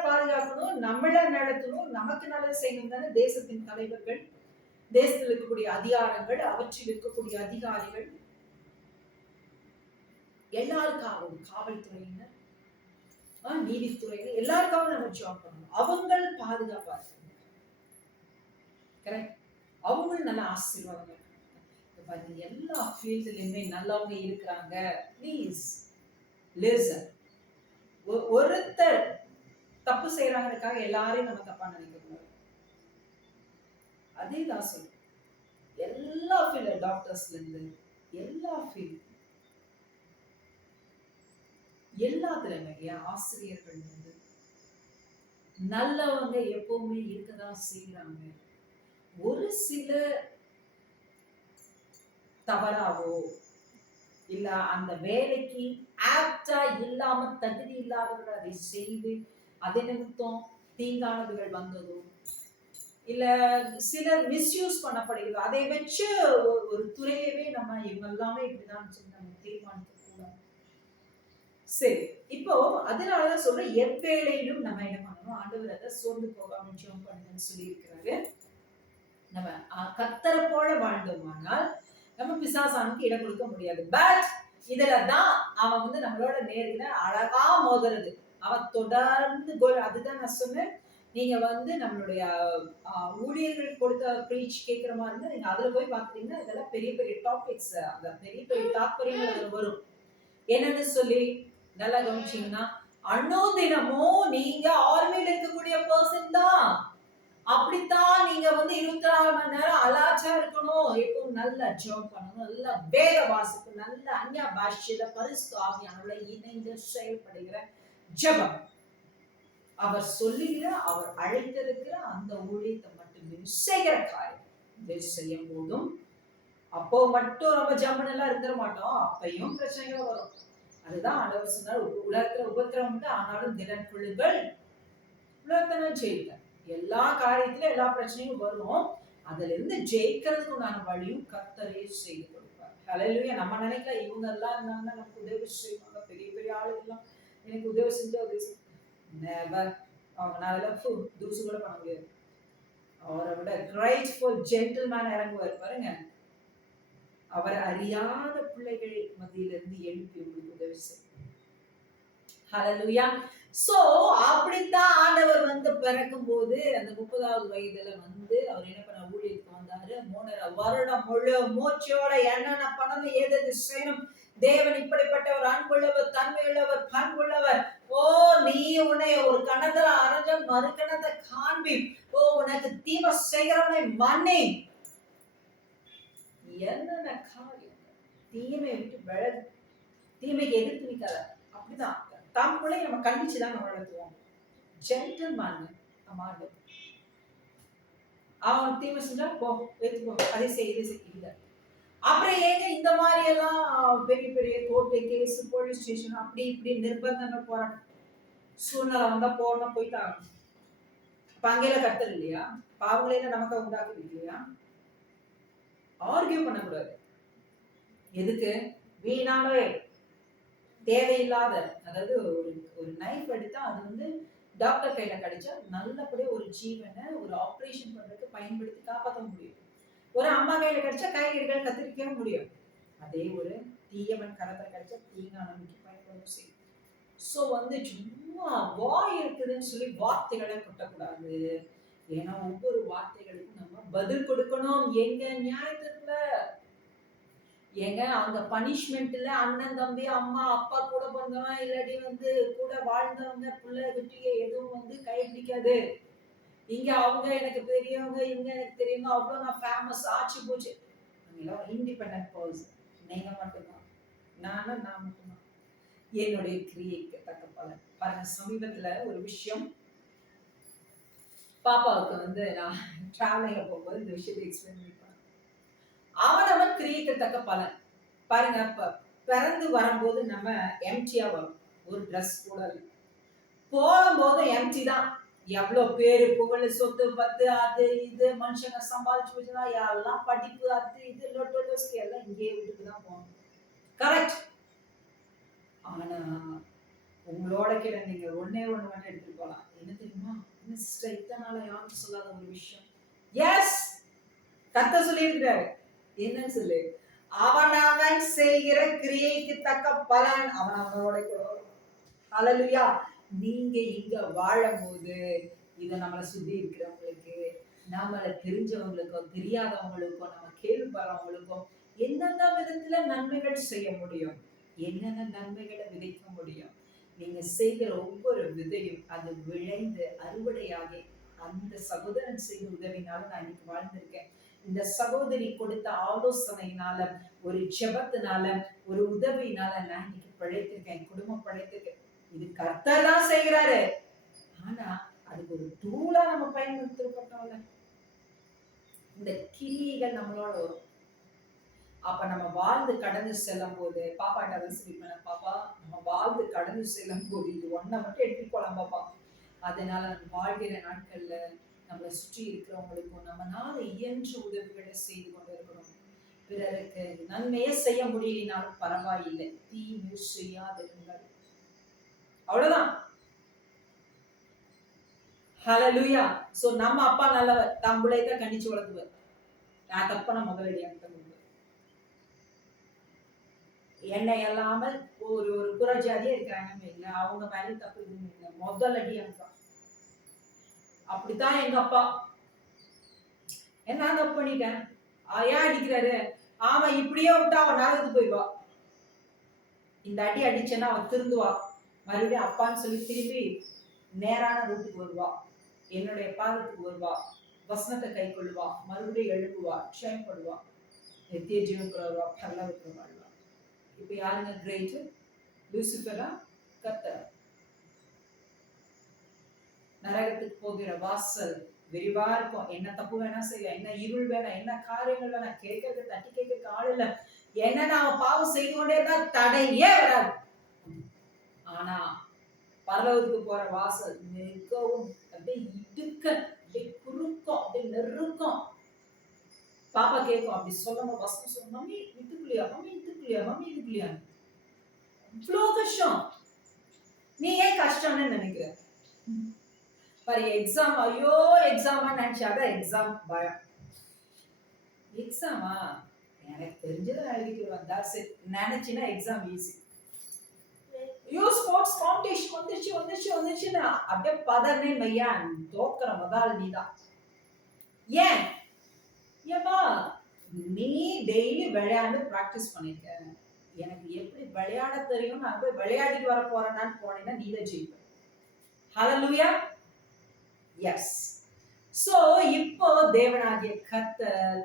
பாதுகாக்கணும், நம்மள நடத்தணும், நமக்கு நல்லது செய்யணும் தானே தேசத்தின் தலைவர்கள், தேசத்தில் இருக்கக்கூடிய அதிகாரங்கள், அவற்றில் இருக்கக்கூடிய அதிகாரிகள், எல்லாருக்காகவும் காவல்துறையினர், நீதித்துறையினர், எல்லாருக்காகவும் நம்ம ஜாப் பண்ணணும். அவங்கள் பாதுகாப்பா இருக்காங்க. கரெக்ட்? அவங்களும் நல்ல ஆசீர்வாதம். எல்லா ஃபீல்ட்லயுமே நல்லவங்க இருக்கிறாங்க. Please listen. ஒருத்தர் தப்பு செய்யறாங்களுக்காக எல்லாரையும் நம்ம தப்பா நினைக்கக்கூடாது. அதே தான் சொல்றேன். எல்லா ஃபீல்ட், டாக்டர்ஸ்ல இருந்து எல்லா ஃபீல்ட், எல்லாத்துலயுமே ஆசிரியர்கள் இருந்து நல்லவங்க எப்பவுமே இருக்கதான் செய்யறாங்க. ஒரு சில தவறாவோ இல்ல அந்த வேலைக்கு ஆப்டா இல்லாம தகுதி இல்லாதவர்கள் அதை செய்து அதை நிமித்தம் தீங்கானதுகள் வந்ததோ இல்ல சிலர் மிஸ்யூஸ் பண்ணப்படுகிறது, அதை வச்சு ஒரு துறையவே நம்ம இவங்க எல்லாமே இப்படிதான் சொல்லி நம்ம தீர்மானிக்க கூடாது. சரி, இப்போ அதனாலதான் சொல்றேன், எவ்வேளையிலும் நம்ம என்ன பண்ணணும், ஆண்டவர் அதை சோர்ந்து போகாம ஜெபம் பண்ணுங்கன்னு சொல்லி இருக்கிறாரு. நம்ம கர்த்தரை போல வாழ்ந்தோமானால் நம்ம பிசாசானுக்கு இடம் கொடுக்க முடியாது. பட் இதுலதான் அவன் வந்து நம்மளோட நேர்ல அழகா மோதுறது. அவன் தொடர்ந்து அதுதான் நான் சொன்னேன். நீங்க வந்து நம்மளுடைய ஊழியர்கள் கொடுத்த பிரீச் கேட்கிற மாதிரி இருந்தா நீங்க அதுல போய் பாத்தீங்கன்னா இதெல்லாம் பெரிய பெரிய டாபிக்ஸ், அந்த பெரிய பெரிய தாற்பயங்கள் அதுல வரும். என்னன்னு சொல்லி நல்லா கவனிச்சீங்கன்னா, அனுதினமும் நீங்க ஆர்மியில இருக்கக்கூடிய பர்சன் தான். அப்படித்தான் நீங்க வந்து 24 மணி நேரம் அலாச்சா இருக்கணும். எப்பவும் நல்ல ஜெபம் பண்ணணும், நல்ல வேத வாசிப்பு, நல்ல அந்நிய பாஷையில பரிசுத்த ஆவியானவரோட இணைந்து செயல்படுகிற ஜெபம். அவர் சொல்லுகிற, அவர் அழைத்திருக்கிற அந்த ஊழியத்தை மட்டுமே செய்கிற காரியம் செய்யும் போதும் அப்போ மட்டும் நம்ம ஜெபம் எல்லாம் இருந்துட மாட்டோம். அப்பையும் பிரச்சனைகள் வரும். அதுதான் ஆண்டவர் சொன்னார், உலகத்துல உபத்திரவம் உண்டு, ஆனாலும் திடன் கொள்ளுங்கள், உலகத்தை ஜெயிக்க. எல்லா காரியத்திலும் எல்லா பிரச்சனையும் வரும். அதுல இருந்து ஜெயிக்கிறதுக்கு உண்டான வழியும் கர்த்தரே செய்து கொடுப்பார். ஹல்லேலூயா. நம்ம நினைக்கல இவங்க எல்லாம் இருந்தாங்கன்னா நமக்கு உதவி செய்வாங்க, பெரிய பெரிய ஆளுகெல்லாம் எனக்கு உதவி செஞ்சா உதவி செய்ய. நெவர். அவங்களால தூசு கூட பண்ண முடியாது. அவரை விட கிரேட்ஃபுல் ஜென்டில்மேன் இறங்குவார் பாருங்க. அவர் அறியாத பிள்ளைகள் மத்தியிலிருந்து எழுப்பி உங்களுக்கு உதவி செய்யும். ஹல்லேலூயா. சோ அப்படித்தான் ஆண்டவர் வந்து பிறக்கும் போது அந்த 30வது வயதுல வந்து அவர் என்ன பண்ண ஊழியத்துக்கு வந்தாரு. 3.5 வருடம் முழு மூச்சோட என்னென்ன பண்ணணும், எது செய்யணும், தேவன் இப்படிப்பட்டவர், அன்புள்ளவர், தன்மையுள்ளவர், பண்புள்ளவர். ஓ நீ உன்னை ஒரு கணத்துல அரைஞ்ச மறு கணத்தை காண்பி, ஓ உனக்கு தீமை செய்கிறவனை மன்னி. என்னென்ன காரியம், தீமையை விட்டு விலகு, தீமைக்கு எதிர்த்து நிற்காத. அப்படிதான் தம் பிள்ளையை நம்ம கண்டிச்சுதான் நம்ம வளர்த்துவோம். ஜென்டில்மேன் நம்ம ஆண்டு. அவன் தீமை செஞ்சா போ, எடுத்துக்கோ, அதை செய், இதை செய். இல்லை. அப்புறம் ஏங்க இந்த மாதிரி எல்லாம் பெரிய பெரிய கோர்ட்டு கேஸ், போலீஸ் ஸ்டேஷன், அப்படி இப்படி நிர்பந்தங்கள் போறாங்க. சூழ்நிலை வந்தா போறோம், போயிட்டாங்க. அப்ப அங்கேயில கர்த்தர் இல்லையா? பாவங்களையில நமக்கு உண்டாக்குது இல்லையா? ஆர்கியூ பண்ணக்கூடாது. எதுக்கு? வீணாகவே தேவையில்லாத, அதாவது ஒரு நைஃப் எடுத்தா அது வந்து டாக்டர் கையில கிடைச்சா நல்லபடியா ஒரு ஜீவனை ஒரு ஆபரேஷன் பண்றதுக்கு பயன்படுத்தி காப்பாற்ற முடியும். ஒரு அம்மா கையில கிடைச்சா காய்கறிகள் கத்திரிக்க முடியும். அதே ஒரு தீயவன் கரத்தை கிடைச்சா தீங்கானவனுக்கு பயன்படும் செய்யும். சோ வந்து சும்மா வாய் இருக்குதுன்னு சொல்லி வார்த்தைகளை கொட்டக்கூடாது. ஏன்னா ஒவ்வொரு வார்த்தைகளுக்கும் நம்ம பதில் கொடுக்கணும். எங்க நியாயத்துல ஏங்க அந்த பனிஷ்மெண்ட்ல அண்ணன் தம்பி அம்மா அப்பா கூட பிறந்தவன் இல்லாட்டி கூட வாழ்ந்தவங்க பிள்ளை குட்டிய எதுவும் கைப்பிடிக்காது. இங்க அவங்க எனக்கு பெரியவங்க இவங்க எனக்கு தெரியுங்க அவ்வளவு நான் ஃபேமஸ் ஆச்சு போச்சு. இண்டிபெண்டன்ட் பர்சன் நீங்க மட்டும்தான். நான் மட்டும்தான். என்னுடைய கிரியைக்கு தக்க பலன். பாருங்க சமீபத்துல ஒரு விஷயம் பாப்பாவுக்கு நான் டிராவலிங்ல போகும்போது இந்த விஷயத்தை எக்ஸ்பிளைன் பண்ணிப்பேன். அவனவன் கிரியைக்கு தக்க பலன். பாருங்க பிறந்து வரும்போது நம்ம எம்டியா வரும். ஒரு ட்ரெஸ் கூட போகும்போது எம்டி தான். எவ்வளவு பேரு புகழ் சொத்து பத்து அது இது மனுஷங்க சம்பாதிச்சு வச்சுனா எல்லாம் படிப்பு அது இது லொட்டோஸ்க்கு எல்லாம் இங்கே விட்டுட்டு தான் போகணும். கரெக்ட். ஆனா உங்களோட கிட்ட நீங்க ஒன்னே ஒண்ணு மட்டும் எடுத்துட்டு போலாம். என்ன தெரியுமா? சிஸ்டர் இத்தனை நாள் யாரும் சொல்லாத ஒரு விஷயம். எஸ் கர்த்தர் சொல்லியிருக்கிறாரு. என்னன்னு சொல்லு, அவனவன் செய்கிற கிரியைக்கு தக்க பலன் அவனவனோட கொடுக்கும். ஹல்லேலூயா. நீங்க இங்க வாழும்போது இதை நம்மளை சுத்தி இருக்கிறவங்களுக்கு, நம்மளை தெரிஞ்சவங்களுக்கும் தெரியாதவங்களுக்கும் நம்ம கேள்விப்படுறவங்களுக்கும் எந்தெந்த விதத்துல நன்மைகள் செய்ய முடியும், என்னென்ன நன்மைகளை விதைக்க முடியும். நீங்க செய்கிற ஒவ்வொரு விதையும் அது விளைந்து அறுவடையாகி அந்த சகோதரன் செய்த உதவினால நான் இன்னைக்கு வாழ்ந்திருக்கேன். இந்த சகோதரி கொடுத்த ஆலோசனையினால ஒரு ஜெபத்தினால ஒரு உதவியினால நான் இன்னைக்கு பிழைத்திருக்கேன், குடும்பம் பிழைத்திருக்கேன். இது கர்த்தர் தான் செய்கிறாரு. ஆனா அதுக்கு ஒரு டூலா நம்ம பயன்படுத்தப்பட்டோம்ல. இந்த கிரியைகள் நம்மளோட வரும். அப்ப நம்ம வாழ்ந்து கடந்து செல்லும் போது பாப்பாட்ட அதை சொல்லிப்பேன், பாப்பா நம்ம வாழ்ந்து கடந்து செல்லும் போது இது ஒன்ன மட்டும் எடுத்துட்டு போலாம் பாப்பா. அதனால நம்ம வாழ்கிற நாட்கள்ல நம்மளை சுற்றி இருக்கிறவங்களுக்கும் நம்மளால இயன்ற உதவிகளை செய்து கொண்டு இருக்கணும். பிறருக்கு நன்மையே செய்ய முடியலினாலும் பரவாயில்லை, தீமை செய்யாதிருங்கள். அவ்வளவுதான். ஹல்லேலூயா. சோ நம்ம அப்பா நல்லவர், தம்பளை தான் கண்டிச்சு வளர்த்துவர். நான் தப்பான முதலடி அந்த என்னை இல்லாமல் ஒரு ஒரு புறஜாதியா இருக்கிறாங்க இல்ல, அவங்க மேல தப்பு இல்லை, முதலடி அனுப்பான். அப்படித்தான் எங்க அப்பா. என்ன தப்பு பண்ணிட்டேன், ஏன் அடிக்கிறாரு? அவன் இப்படியே விட்டா அவன் நரகத்துக்கு போயிடுவா. இந்த அடி அடிச்சேன்னா அவன் திருந்துவா, மறுபடியும் அப்பான்னு சொல்லி திரும்பி நேரான ரூட்டுக்கு வருவா, என்னுடைய பாதத்துக்கு வருவா, வசனத்தை கை கொள்ளுவா, மறுபடியும் எழுப்புவா, க்ஷயப்படுவா, நித்திய ஜீவனுக்குள்ள வருவா, பரலோகத்துக்கு வாழ்வா. இப்ப யாருங்க கிரேட்? லூசிஃபரா கர்த்தர்? நரகத்துக்கு போகிற வாசல் விரிவா இருக்கும். என்ன தப்பு வேணா செய்யலாம், என்ன இருள் வேணாம், என்ன காரியங்கள் வேணாம், கேட்கறது தட்டி கேட்க ஆள் இல்ல, என்ன நாம பாவம் செய்து கொண்டே தான் தடையே வராது. ஆனா பரலோகத்துக்கு போற வாசல் மிகவும் அப்படியே இடுக்க, அப்படியே குறுக்கம், அப்படியே நெருக்கம். பாப்பா கேட்கும், அப்படி சொல்லாம வசனம் சொல்லும், மம்மி இதுக்குள்ளியா, மம்மி இதுக்குள்ளியா, மம்மி இதுக்குள்ளியா. இவ்வளோ கஷ்டம். நீ ஏன் கஷ்டம்னு நினைக்கிற? பாரு எக்ஸாம், ஐயோ எக்ஸாமா நினைச்சாத எக்ஸாம் பயம். எக்ஸாமா எனக்கு தெரிஞ்சதை எழுதிட்டு நினைச்சுன்னா எக்ஸாம் ஈஸி. ஐயோ ஸ்போர்ட்ஸ் காம்படிஷன் வந்துச்சுன்னா அப்படியே பதறனே மையா, தோக்குற முதல் நீதான். ஏன்? ஏப்பா நீ டெய்லி விளையாண்டு பிராக்டிஸ் பண்ணிருக்க, எனக்கு எப்படி விளையாட தெரியும், நான் போய் விளையாடிட்டு வர போறேன்னு போனேன்னா நீ தான் ஜெயிப்ப. ஹல்லேலூயா. எஸ். சோ இப்போ தேவனாகிய கர்த்தர்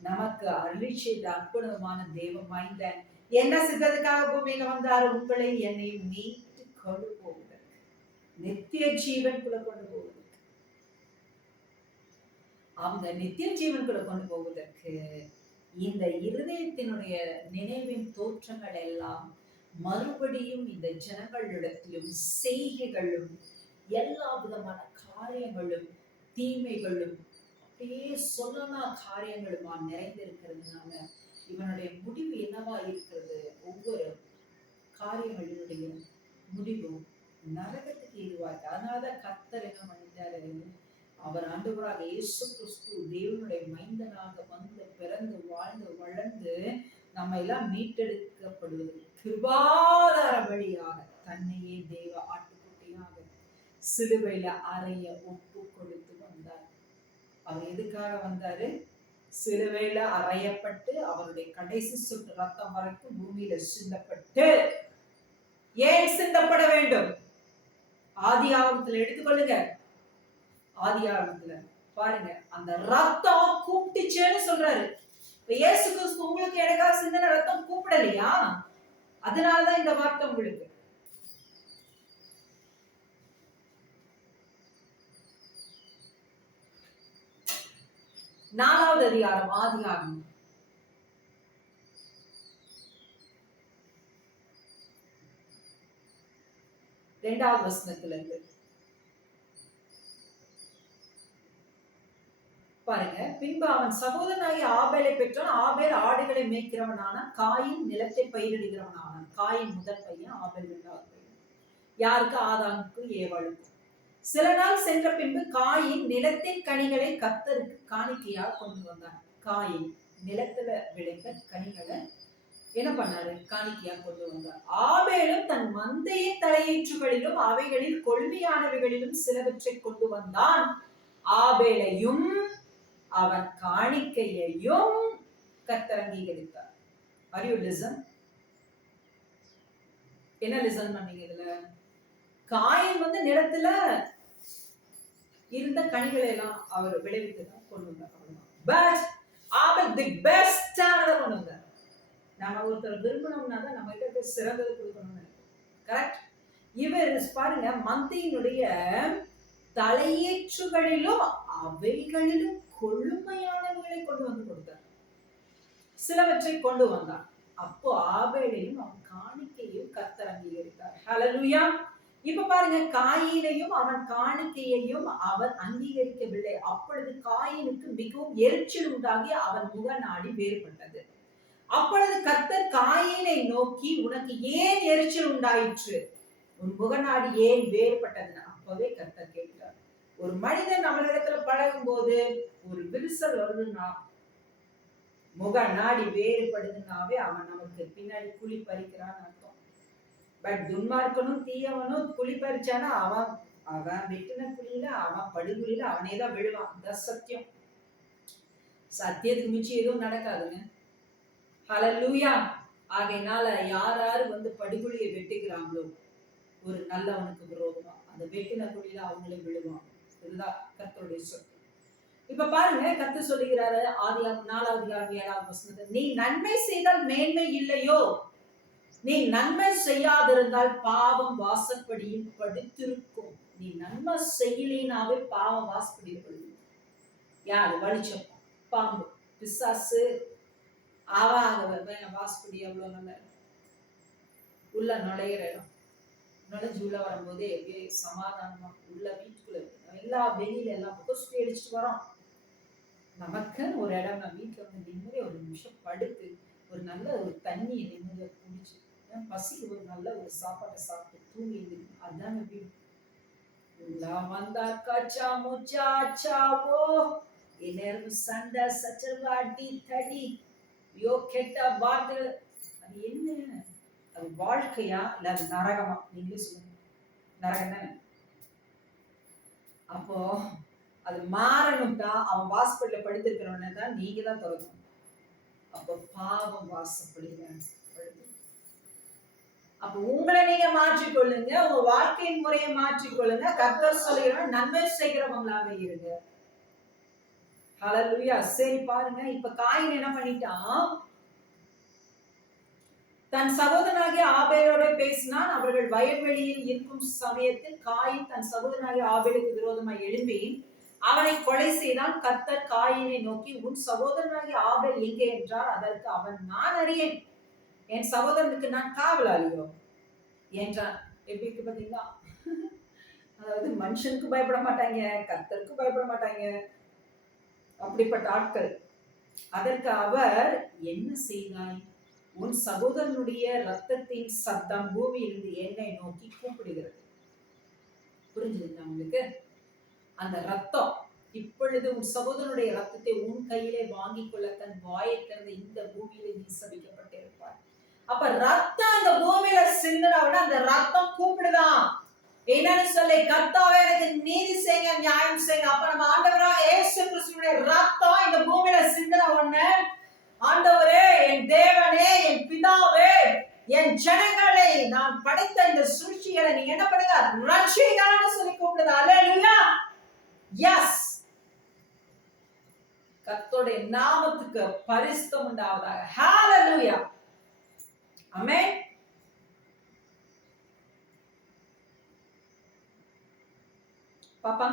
நமக்கு அருளி செய்த அற்புதமான தேவ மைந்தன் என்ன சித்தத்துக்காக பூமியில வந்தாரு? உங்களை என்னை மீட்டு கொண்டு போவதற்கு, நித்திய ஜீவனுக்குள்ள கொண்டு போவதற்கு. அவங்க நித்திய ஜீவனுக்குள்ள கொண்டு போவதற்கு இந்த இருதயத்தினுடைய நினைவின் தோற்றங்கள் எல்லாம் மறுபடியும் இந்த ஜனங்களிடத்திலும் செய்கைகளும் எல்லா விதமான காரியங்களும் தீமைகளும் அப்படியே சொல்லலாம் காரியங்களுமா நிறைந்திருக்கிறதுனால இவனுடைய முடிவு என்னவா இருக்கிறது? ஒவ்வொரு காரியங்களினுடைய முடிவும் நரகத்துக்கு ஏதுவாயிருக்கு. அதனாலதான் கர்த்தர் என்ன பண்ணிட்டாரு? அவர் ஆண்டவராக இயேசு கிறிஸ்து தேவனுடைய மைந்தனாக வந்து பிறந்து வாழ்ந்து வளர்ந்து நம்ம எல்லாம் மீட்டெடுக்கப்படுவது கிருபாதார வழியாக தன்னையே தேவ ஆட்டுக்குட்டியாக சிலுவையில அறைய ஒப்பு கொடுத்து வந்தார். அவர் எதுக்காக வந்தாரு? சிலுவையில அறையப்பட்டு அவருடைய கடைசி சொட்டு ரத்தம் வரைக்கும் பூமியில சிந்தப்பட்டு, ஏன் சிந்தப்பட வேண்டும்? ஆதி ஆகமத்துல எடுத்துக்கொள்ளுங்க. ஆதி ஆகமத்துல பாருங்க, அந்த ரத்தம் கூப்பிட்டுச்சேன்னு சொல்றாரு. இயேசு கிறிஸ்து உங்களுக்கு எனக்காக சிந்தின ரத்தம் கூப்பிடலையா? அதனாலதான் இந்த வார்த்தை உங்களுக்கு. நாலாவது அதிகாரம் ஆதி ஆகமம் 2வது வசனத்துல இருந்து பாருங்க. பின்பு அவன் சகோதரனாகிய ஆபேலை பெற்றான். ஆபேல் ஆடுகளை மேய்க்கிறவனான, காயின் நிலத்தை பயிரிடுகிறவனான. காயின் முதல் பையன், ஆபேல் 2வது பையன். யாருக்கு? ஆதாமுக்கு ஏவாளுக்கு. சில நாள் சென்ற பின்பு காயின் நிலத்தின் கனிகளை கர்த்தருக்கு காணிக்கையாக கொண்டு வந்தான். காயின் நிலத்துல விளைந்த கனிகளை என்ன பண்ணாரு? காணிக்கையா கொண்டு வந்தார். ஆபேலும் தன் மந்தையின் தலையீற்றுகளிலும் அவைகளில் கொள்மையானவைகளிலும் சிலவற்றை கொண்டு வந்தான். ஆபேலையும் அவன் காணிக்கையையும் கர்த்தர் அங்கீகரித்தார். Are you listen? என்ன லிசன் பண்ணீங்க இதுல? காயின் நிலத்துல இருந்த கனிகளை எல்லாம் அவர் விளைவித்து தான் கொண்டு வந்தார். பட் ஆபேல் தி பெஸ்ட் ஆனதை கொண்டு வந்தார். நம்ம ஒருத்தர் விரும்பணும்னா தான் நம்ம கிட்ட சிறந்தது கொடுக்கணும்னு. கரெக்ட்? இவர் பாருங்க, மந்தையினுடைய தலையீற்றுகளிலும் அவைகளிலும் கொழுமையானவர்களை கொண்டு வந்து கொடுத்தார். சிலவற்றை கொண்டு வந்தார். அப்போ ஆபேலையும் அவன் காணிக்கையும் கர்த்தர் அங்கீகரித்தார். ஹல்லேலூயா. இப்ப பாருங்க, காயினையும் அவன் காணிக்கையையும் அவர் அங்கீகரிக்கவில்லை. அப்பொழுது காயினுக்கு மிகவும் எரிச்சல் உண்டாகி அவன் முகநாடி வேறுபட்டது. அப்பொழுது கர்த்தர் காயினை நோக்கி, உனக்கு ஏன் எரிச்சல் உண்டாயிற்று? உன் முகநாடி ஏன் வேறுபட்டது? அப்பவே கர்த்தர் கேட்கிறார். ஒரு மனிதன் நம்மளிடத்துல பழகும் போது ஒரு விரிசல் வருதுன்னா, முக நாடி வேறுபடுதுன்னாவே அவன் நமக்கு பின்னாடி குழி பறிக்கிறான்னு அர்த்தம். பட் துன்மார்க்கனும் தீயவனும் குழி பறிச்சானா அவன் வெட்டின குழியில, அவன் படுகுழியில அவனேதான் விழுவான். அந்த சத்தியம். சத்தியத்துக்கு மிச்சம் எதுவும் நடக்காதுங்க. ஹல்லேலூயா. ஆகையினால யாராரு படுகுழியை வெட்டுகிறாங்களோ ஒரு நல்லவனுக்கு விரோதமா, அந்த வெட்டின குழியில அவங்களே விழுவான். இதுதான் கர்த்தருடைய சொல். இப்ப பாருங்க, கர்த்தர் சொல்லுகிறாரு ஆதி 4வது அதிகாரம் 7வது வசனத்துல, நீ நன்மை செய்தால் மேன்மை இல்லையோ? நீ நன்மை செய்யாதிருந்தால் பாவம் வாசப்படியில் படுத்திருக்கும். நீ நன்மை செய்யலினாவே பாவம் வாசப்படியில் படுத்திருக்கும். யாரு? வலிச்சம், பாம்பு, பிசாசு. வாசப்படி எவ்வளவு நல்ல உள்ள நுழையிற இடம். நுழைஞ்சு உள்ள வரும்போதே எப்படியே சமாதானமா உள்ள வீட்டுக்குள்ள எல்லா வெளியில எல்லாம் பக்கம் சுத்தி அடிச்சுட்டு வரோம். நமக்குன்னு ஒரு இடம், நான் வீட்டுல நிம்மதியா ஒரு நிமிஷம் படுத்து ஒரு நல்ல ஒரு தண்ணியை நிம்மதியா குடிச்சு, பசிக்கு ஒரு நல்ல ஒரு சாப்பாட்டை சாப்பிட்டு தூங்கி இருக்கு. அதுதாங்க வீடு. வந்தாக்கா முச்சாச்சாவோ இந்நேரம் சண்டை சச்சரவு அடி தடி யோ கெட்ட வார்த்தை. அது என்ன? அது வாழ்க்கையா இல்ல அது நரகமா? நீங்களே சொல்லுங்க. நரகம் தானே. அப்போ அது மாறணும்னா அவன் வாசப்படியில படுத்திருக்கிறவன தான் நீங்க தான் திறக்கணும். அப்போ பாவம் வாசப்படியில படுத்து. அப்போ உங்களை நீங்க மாற்றிக்கொள்ளுங்க, உங்க வாழ்க்கையின் முறையை மாற்றிக்கொள்ளுங்க. கர்த்தர் சொல்லுகிறவன் நன்மை செய்கிறவங்களாக இருங்க. ஹல்லேலூயா. சரி பாருங்க, இப்ப காயின் என்ன பண்ணிட்டான்? தன் சகோதரனாகிய ஆபேலோட பேசினான். அவர்கள் வயல்வெளியில் இருக்கும் சமயத்தில் காயின் தன் சகோதரனாகிய ஆபேலுக்கு விரோதமாய் எழும்பி அவனை கொலை செய்தான். கர்த்தர் காயினை நோக்கி, உன் சகோதரனாகிய ஆபேல் எங்கே என்றார். அதற்கு அவன், நான் அறியேன், என் சகோதரனுக்கு நான் காவலாளியோ என்றான். எப்படி இருக்கு பாத்தீங்களா? அதாவது மனுஷனுக்கு பயப்பட மாட்டாங்க, கர்த்தருக்கு பயப்பட மாட்டாங்க, அப்படிப்பட்ட ஆட்கள். அதற்கு அவர், என்ன செய்தாய்? உன் சகோதரனுடைய ரத்தத்தின் சத்தம் பூமியிலிருந்து என்னை நோக்கி கூப்பிடுகிறது. புரிஞ்சுதுங்களா உங்களுக்கு? அந்த ரத்தம் இப்பொழுது உன் சகோதரனுடைய ரத்தத்தை உன் கையிலே வாங்கி கொள்ள தன் வாயை திறந்த இந்த பூமியில நீ சபிக்கப்பட்டிருப்பாய். அப்ப ரத்தம் அந்த பூமியில சிந்தினா விட அந்த ரத்தம் கூப்பிடுதான். என்னன்னு சொல்லி கர்த்தாவே எனக்கு நீதி செய்யுங்க, நியாயம் செய்யுங்க. அப்ப நம்ம ஆண்டவராக இயேசு கிறிஸ்துவினுடைய ரத்தம் இந்த பூமியில சிந்தின உடனே, ஆண்டவரே, என் தேவனே, என் பிதாவே, என் ஜனங்களை நான் படைத்த இந்த சூழ்ச்சிகளை நீங்க என்ன பண்ணுங்க, ரட்சிங்கன்னு சொல்லி கூப்பிடுது. அல்லேலூயா. எஸ், கர்த்தருடைய நாமத்துக்கு பரிசுத்தம் உண்டாவதாக. ஹalleluya. ஆமென். பாப்பா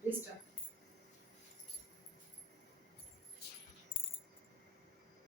ப்ளீஸ்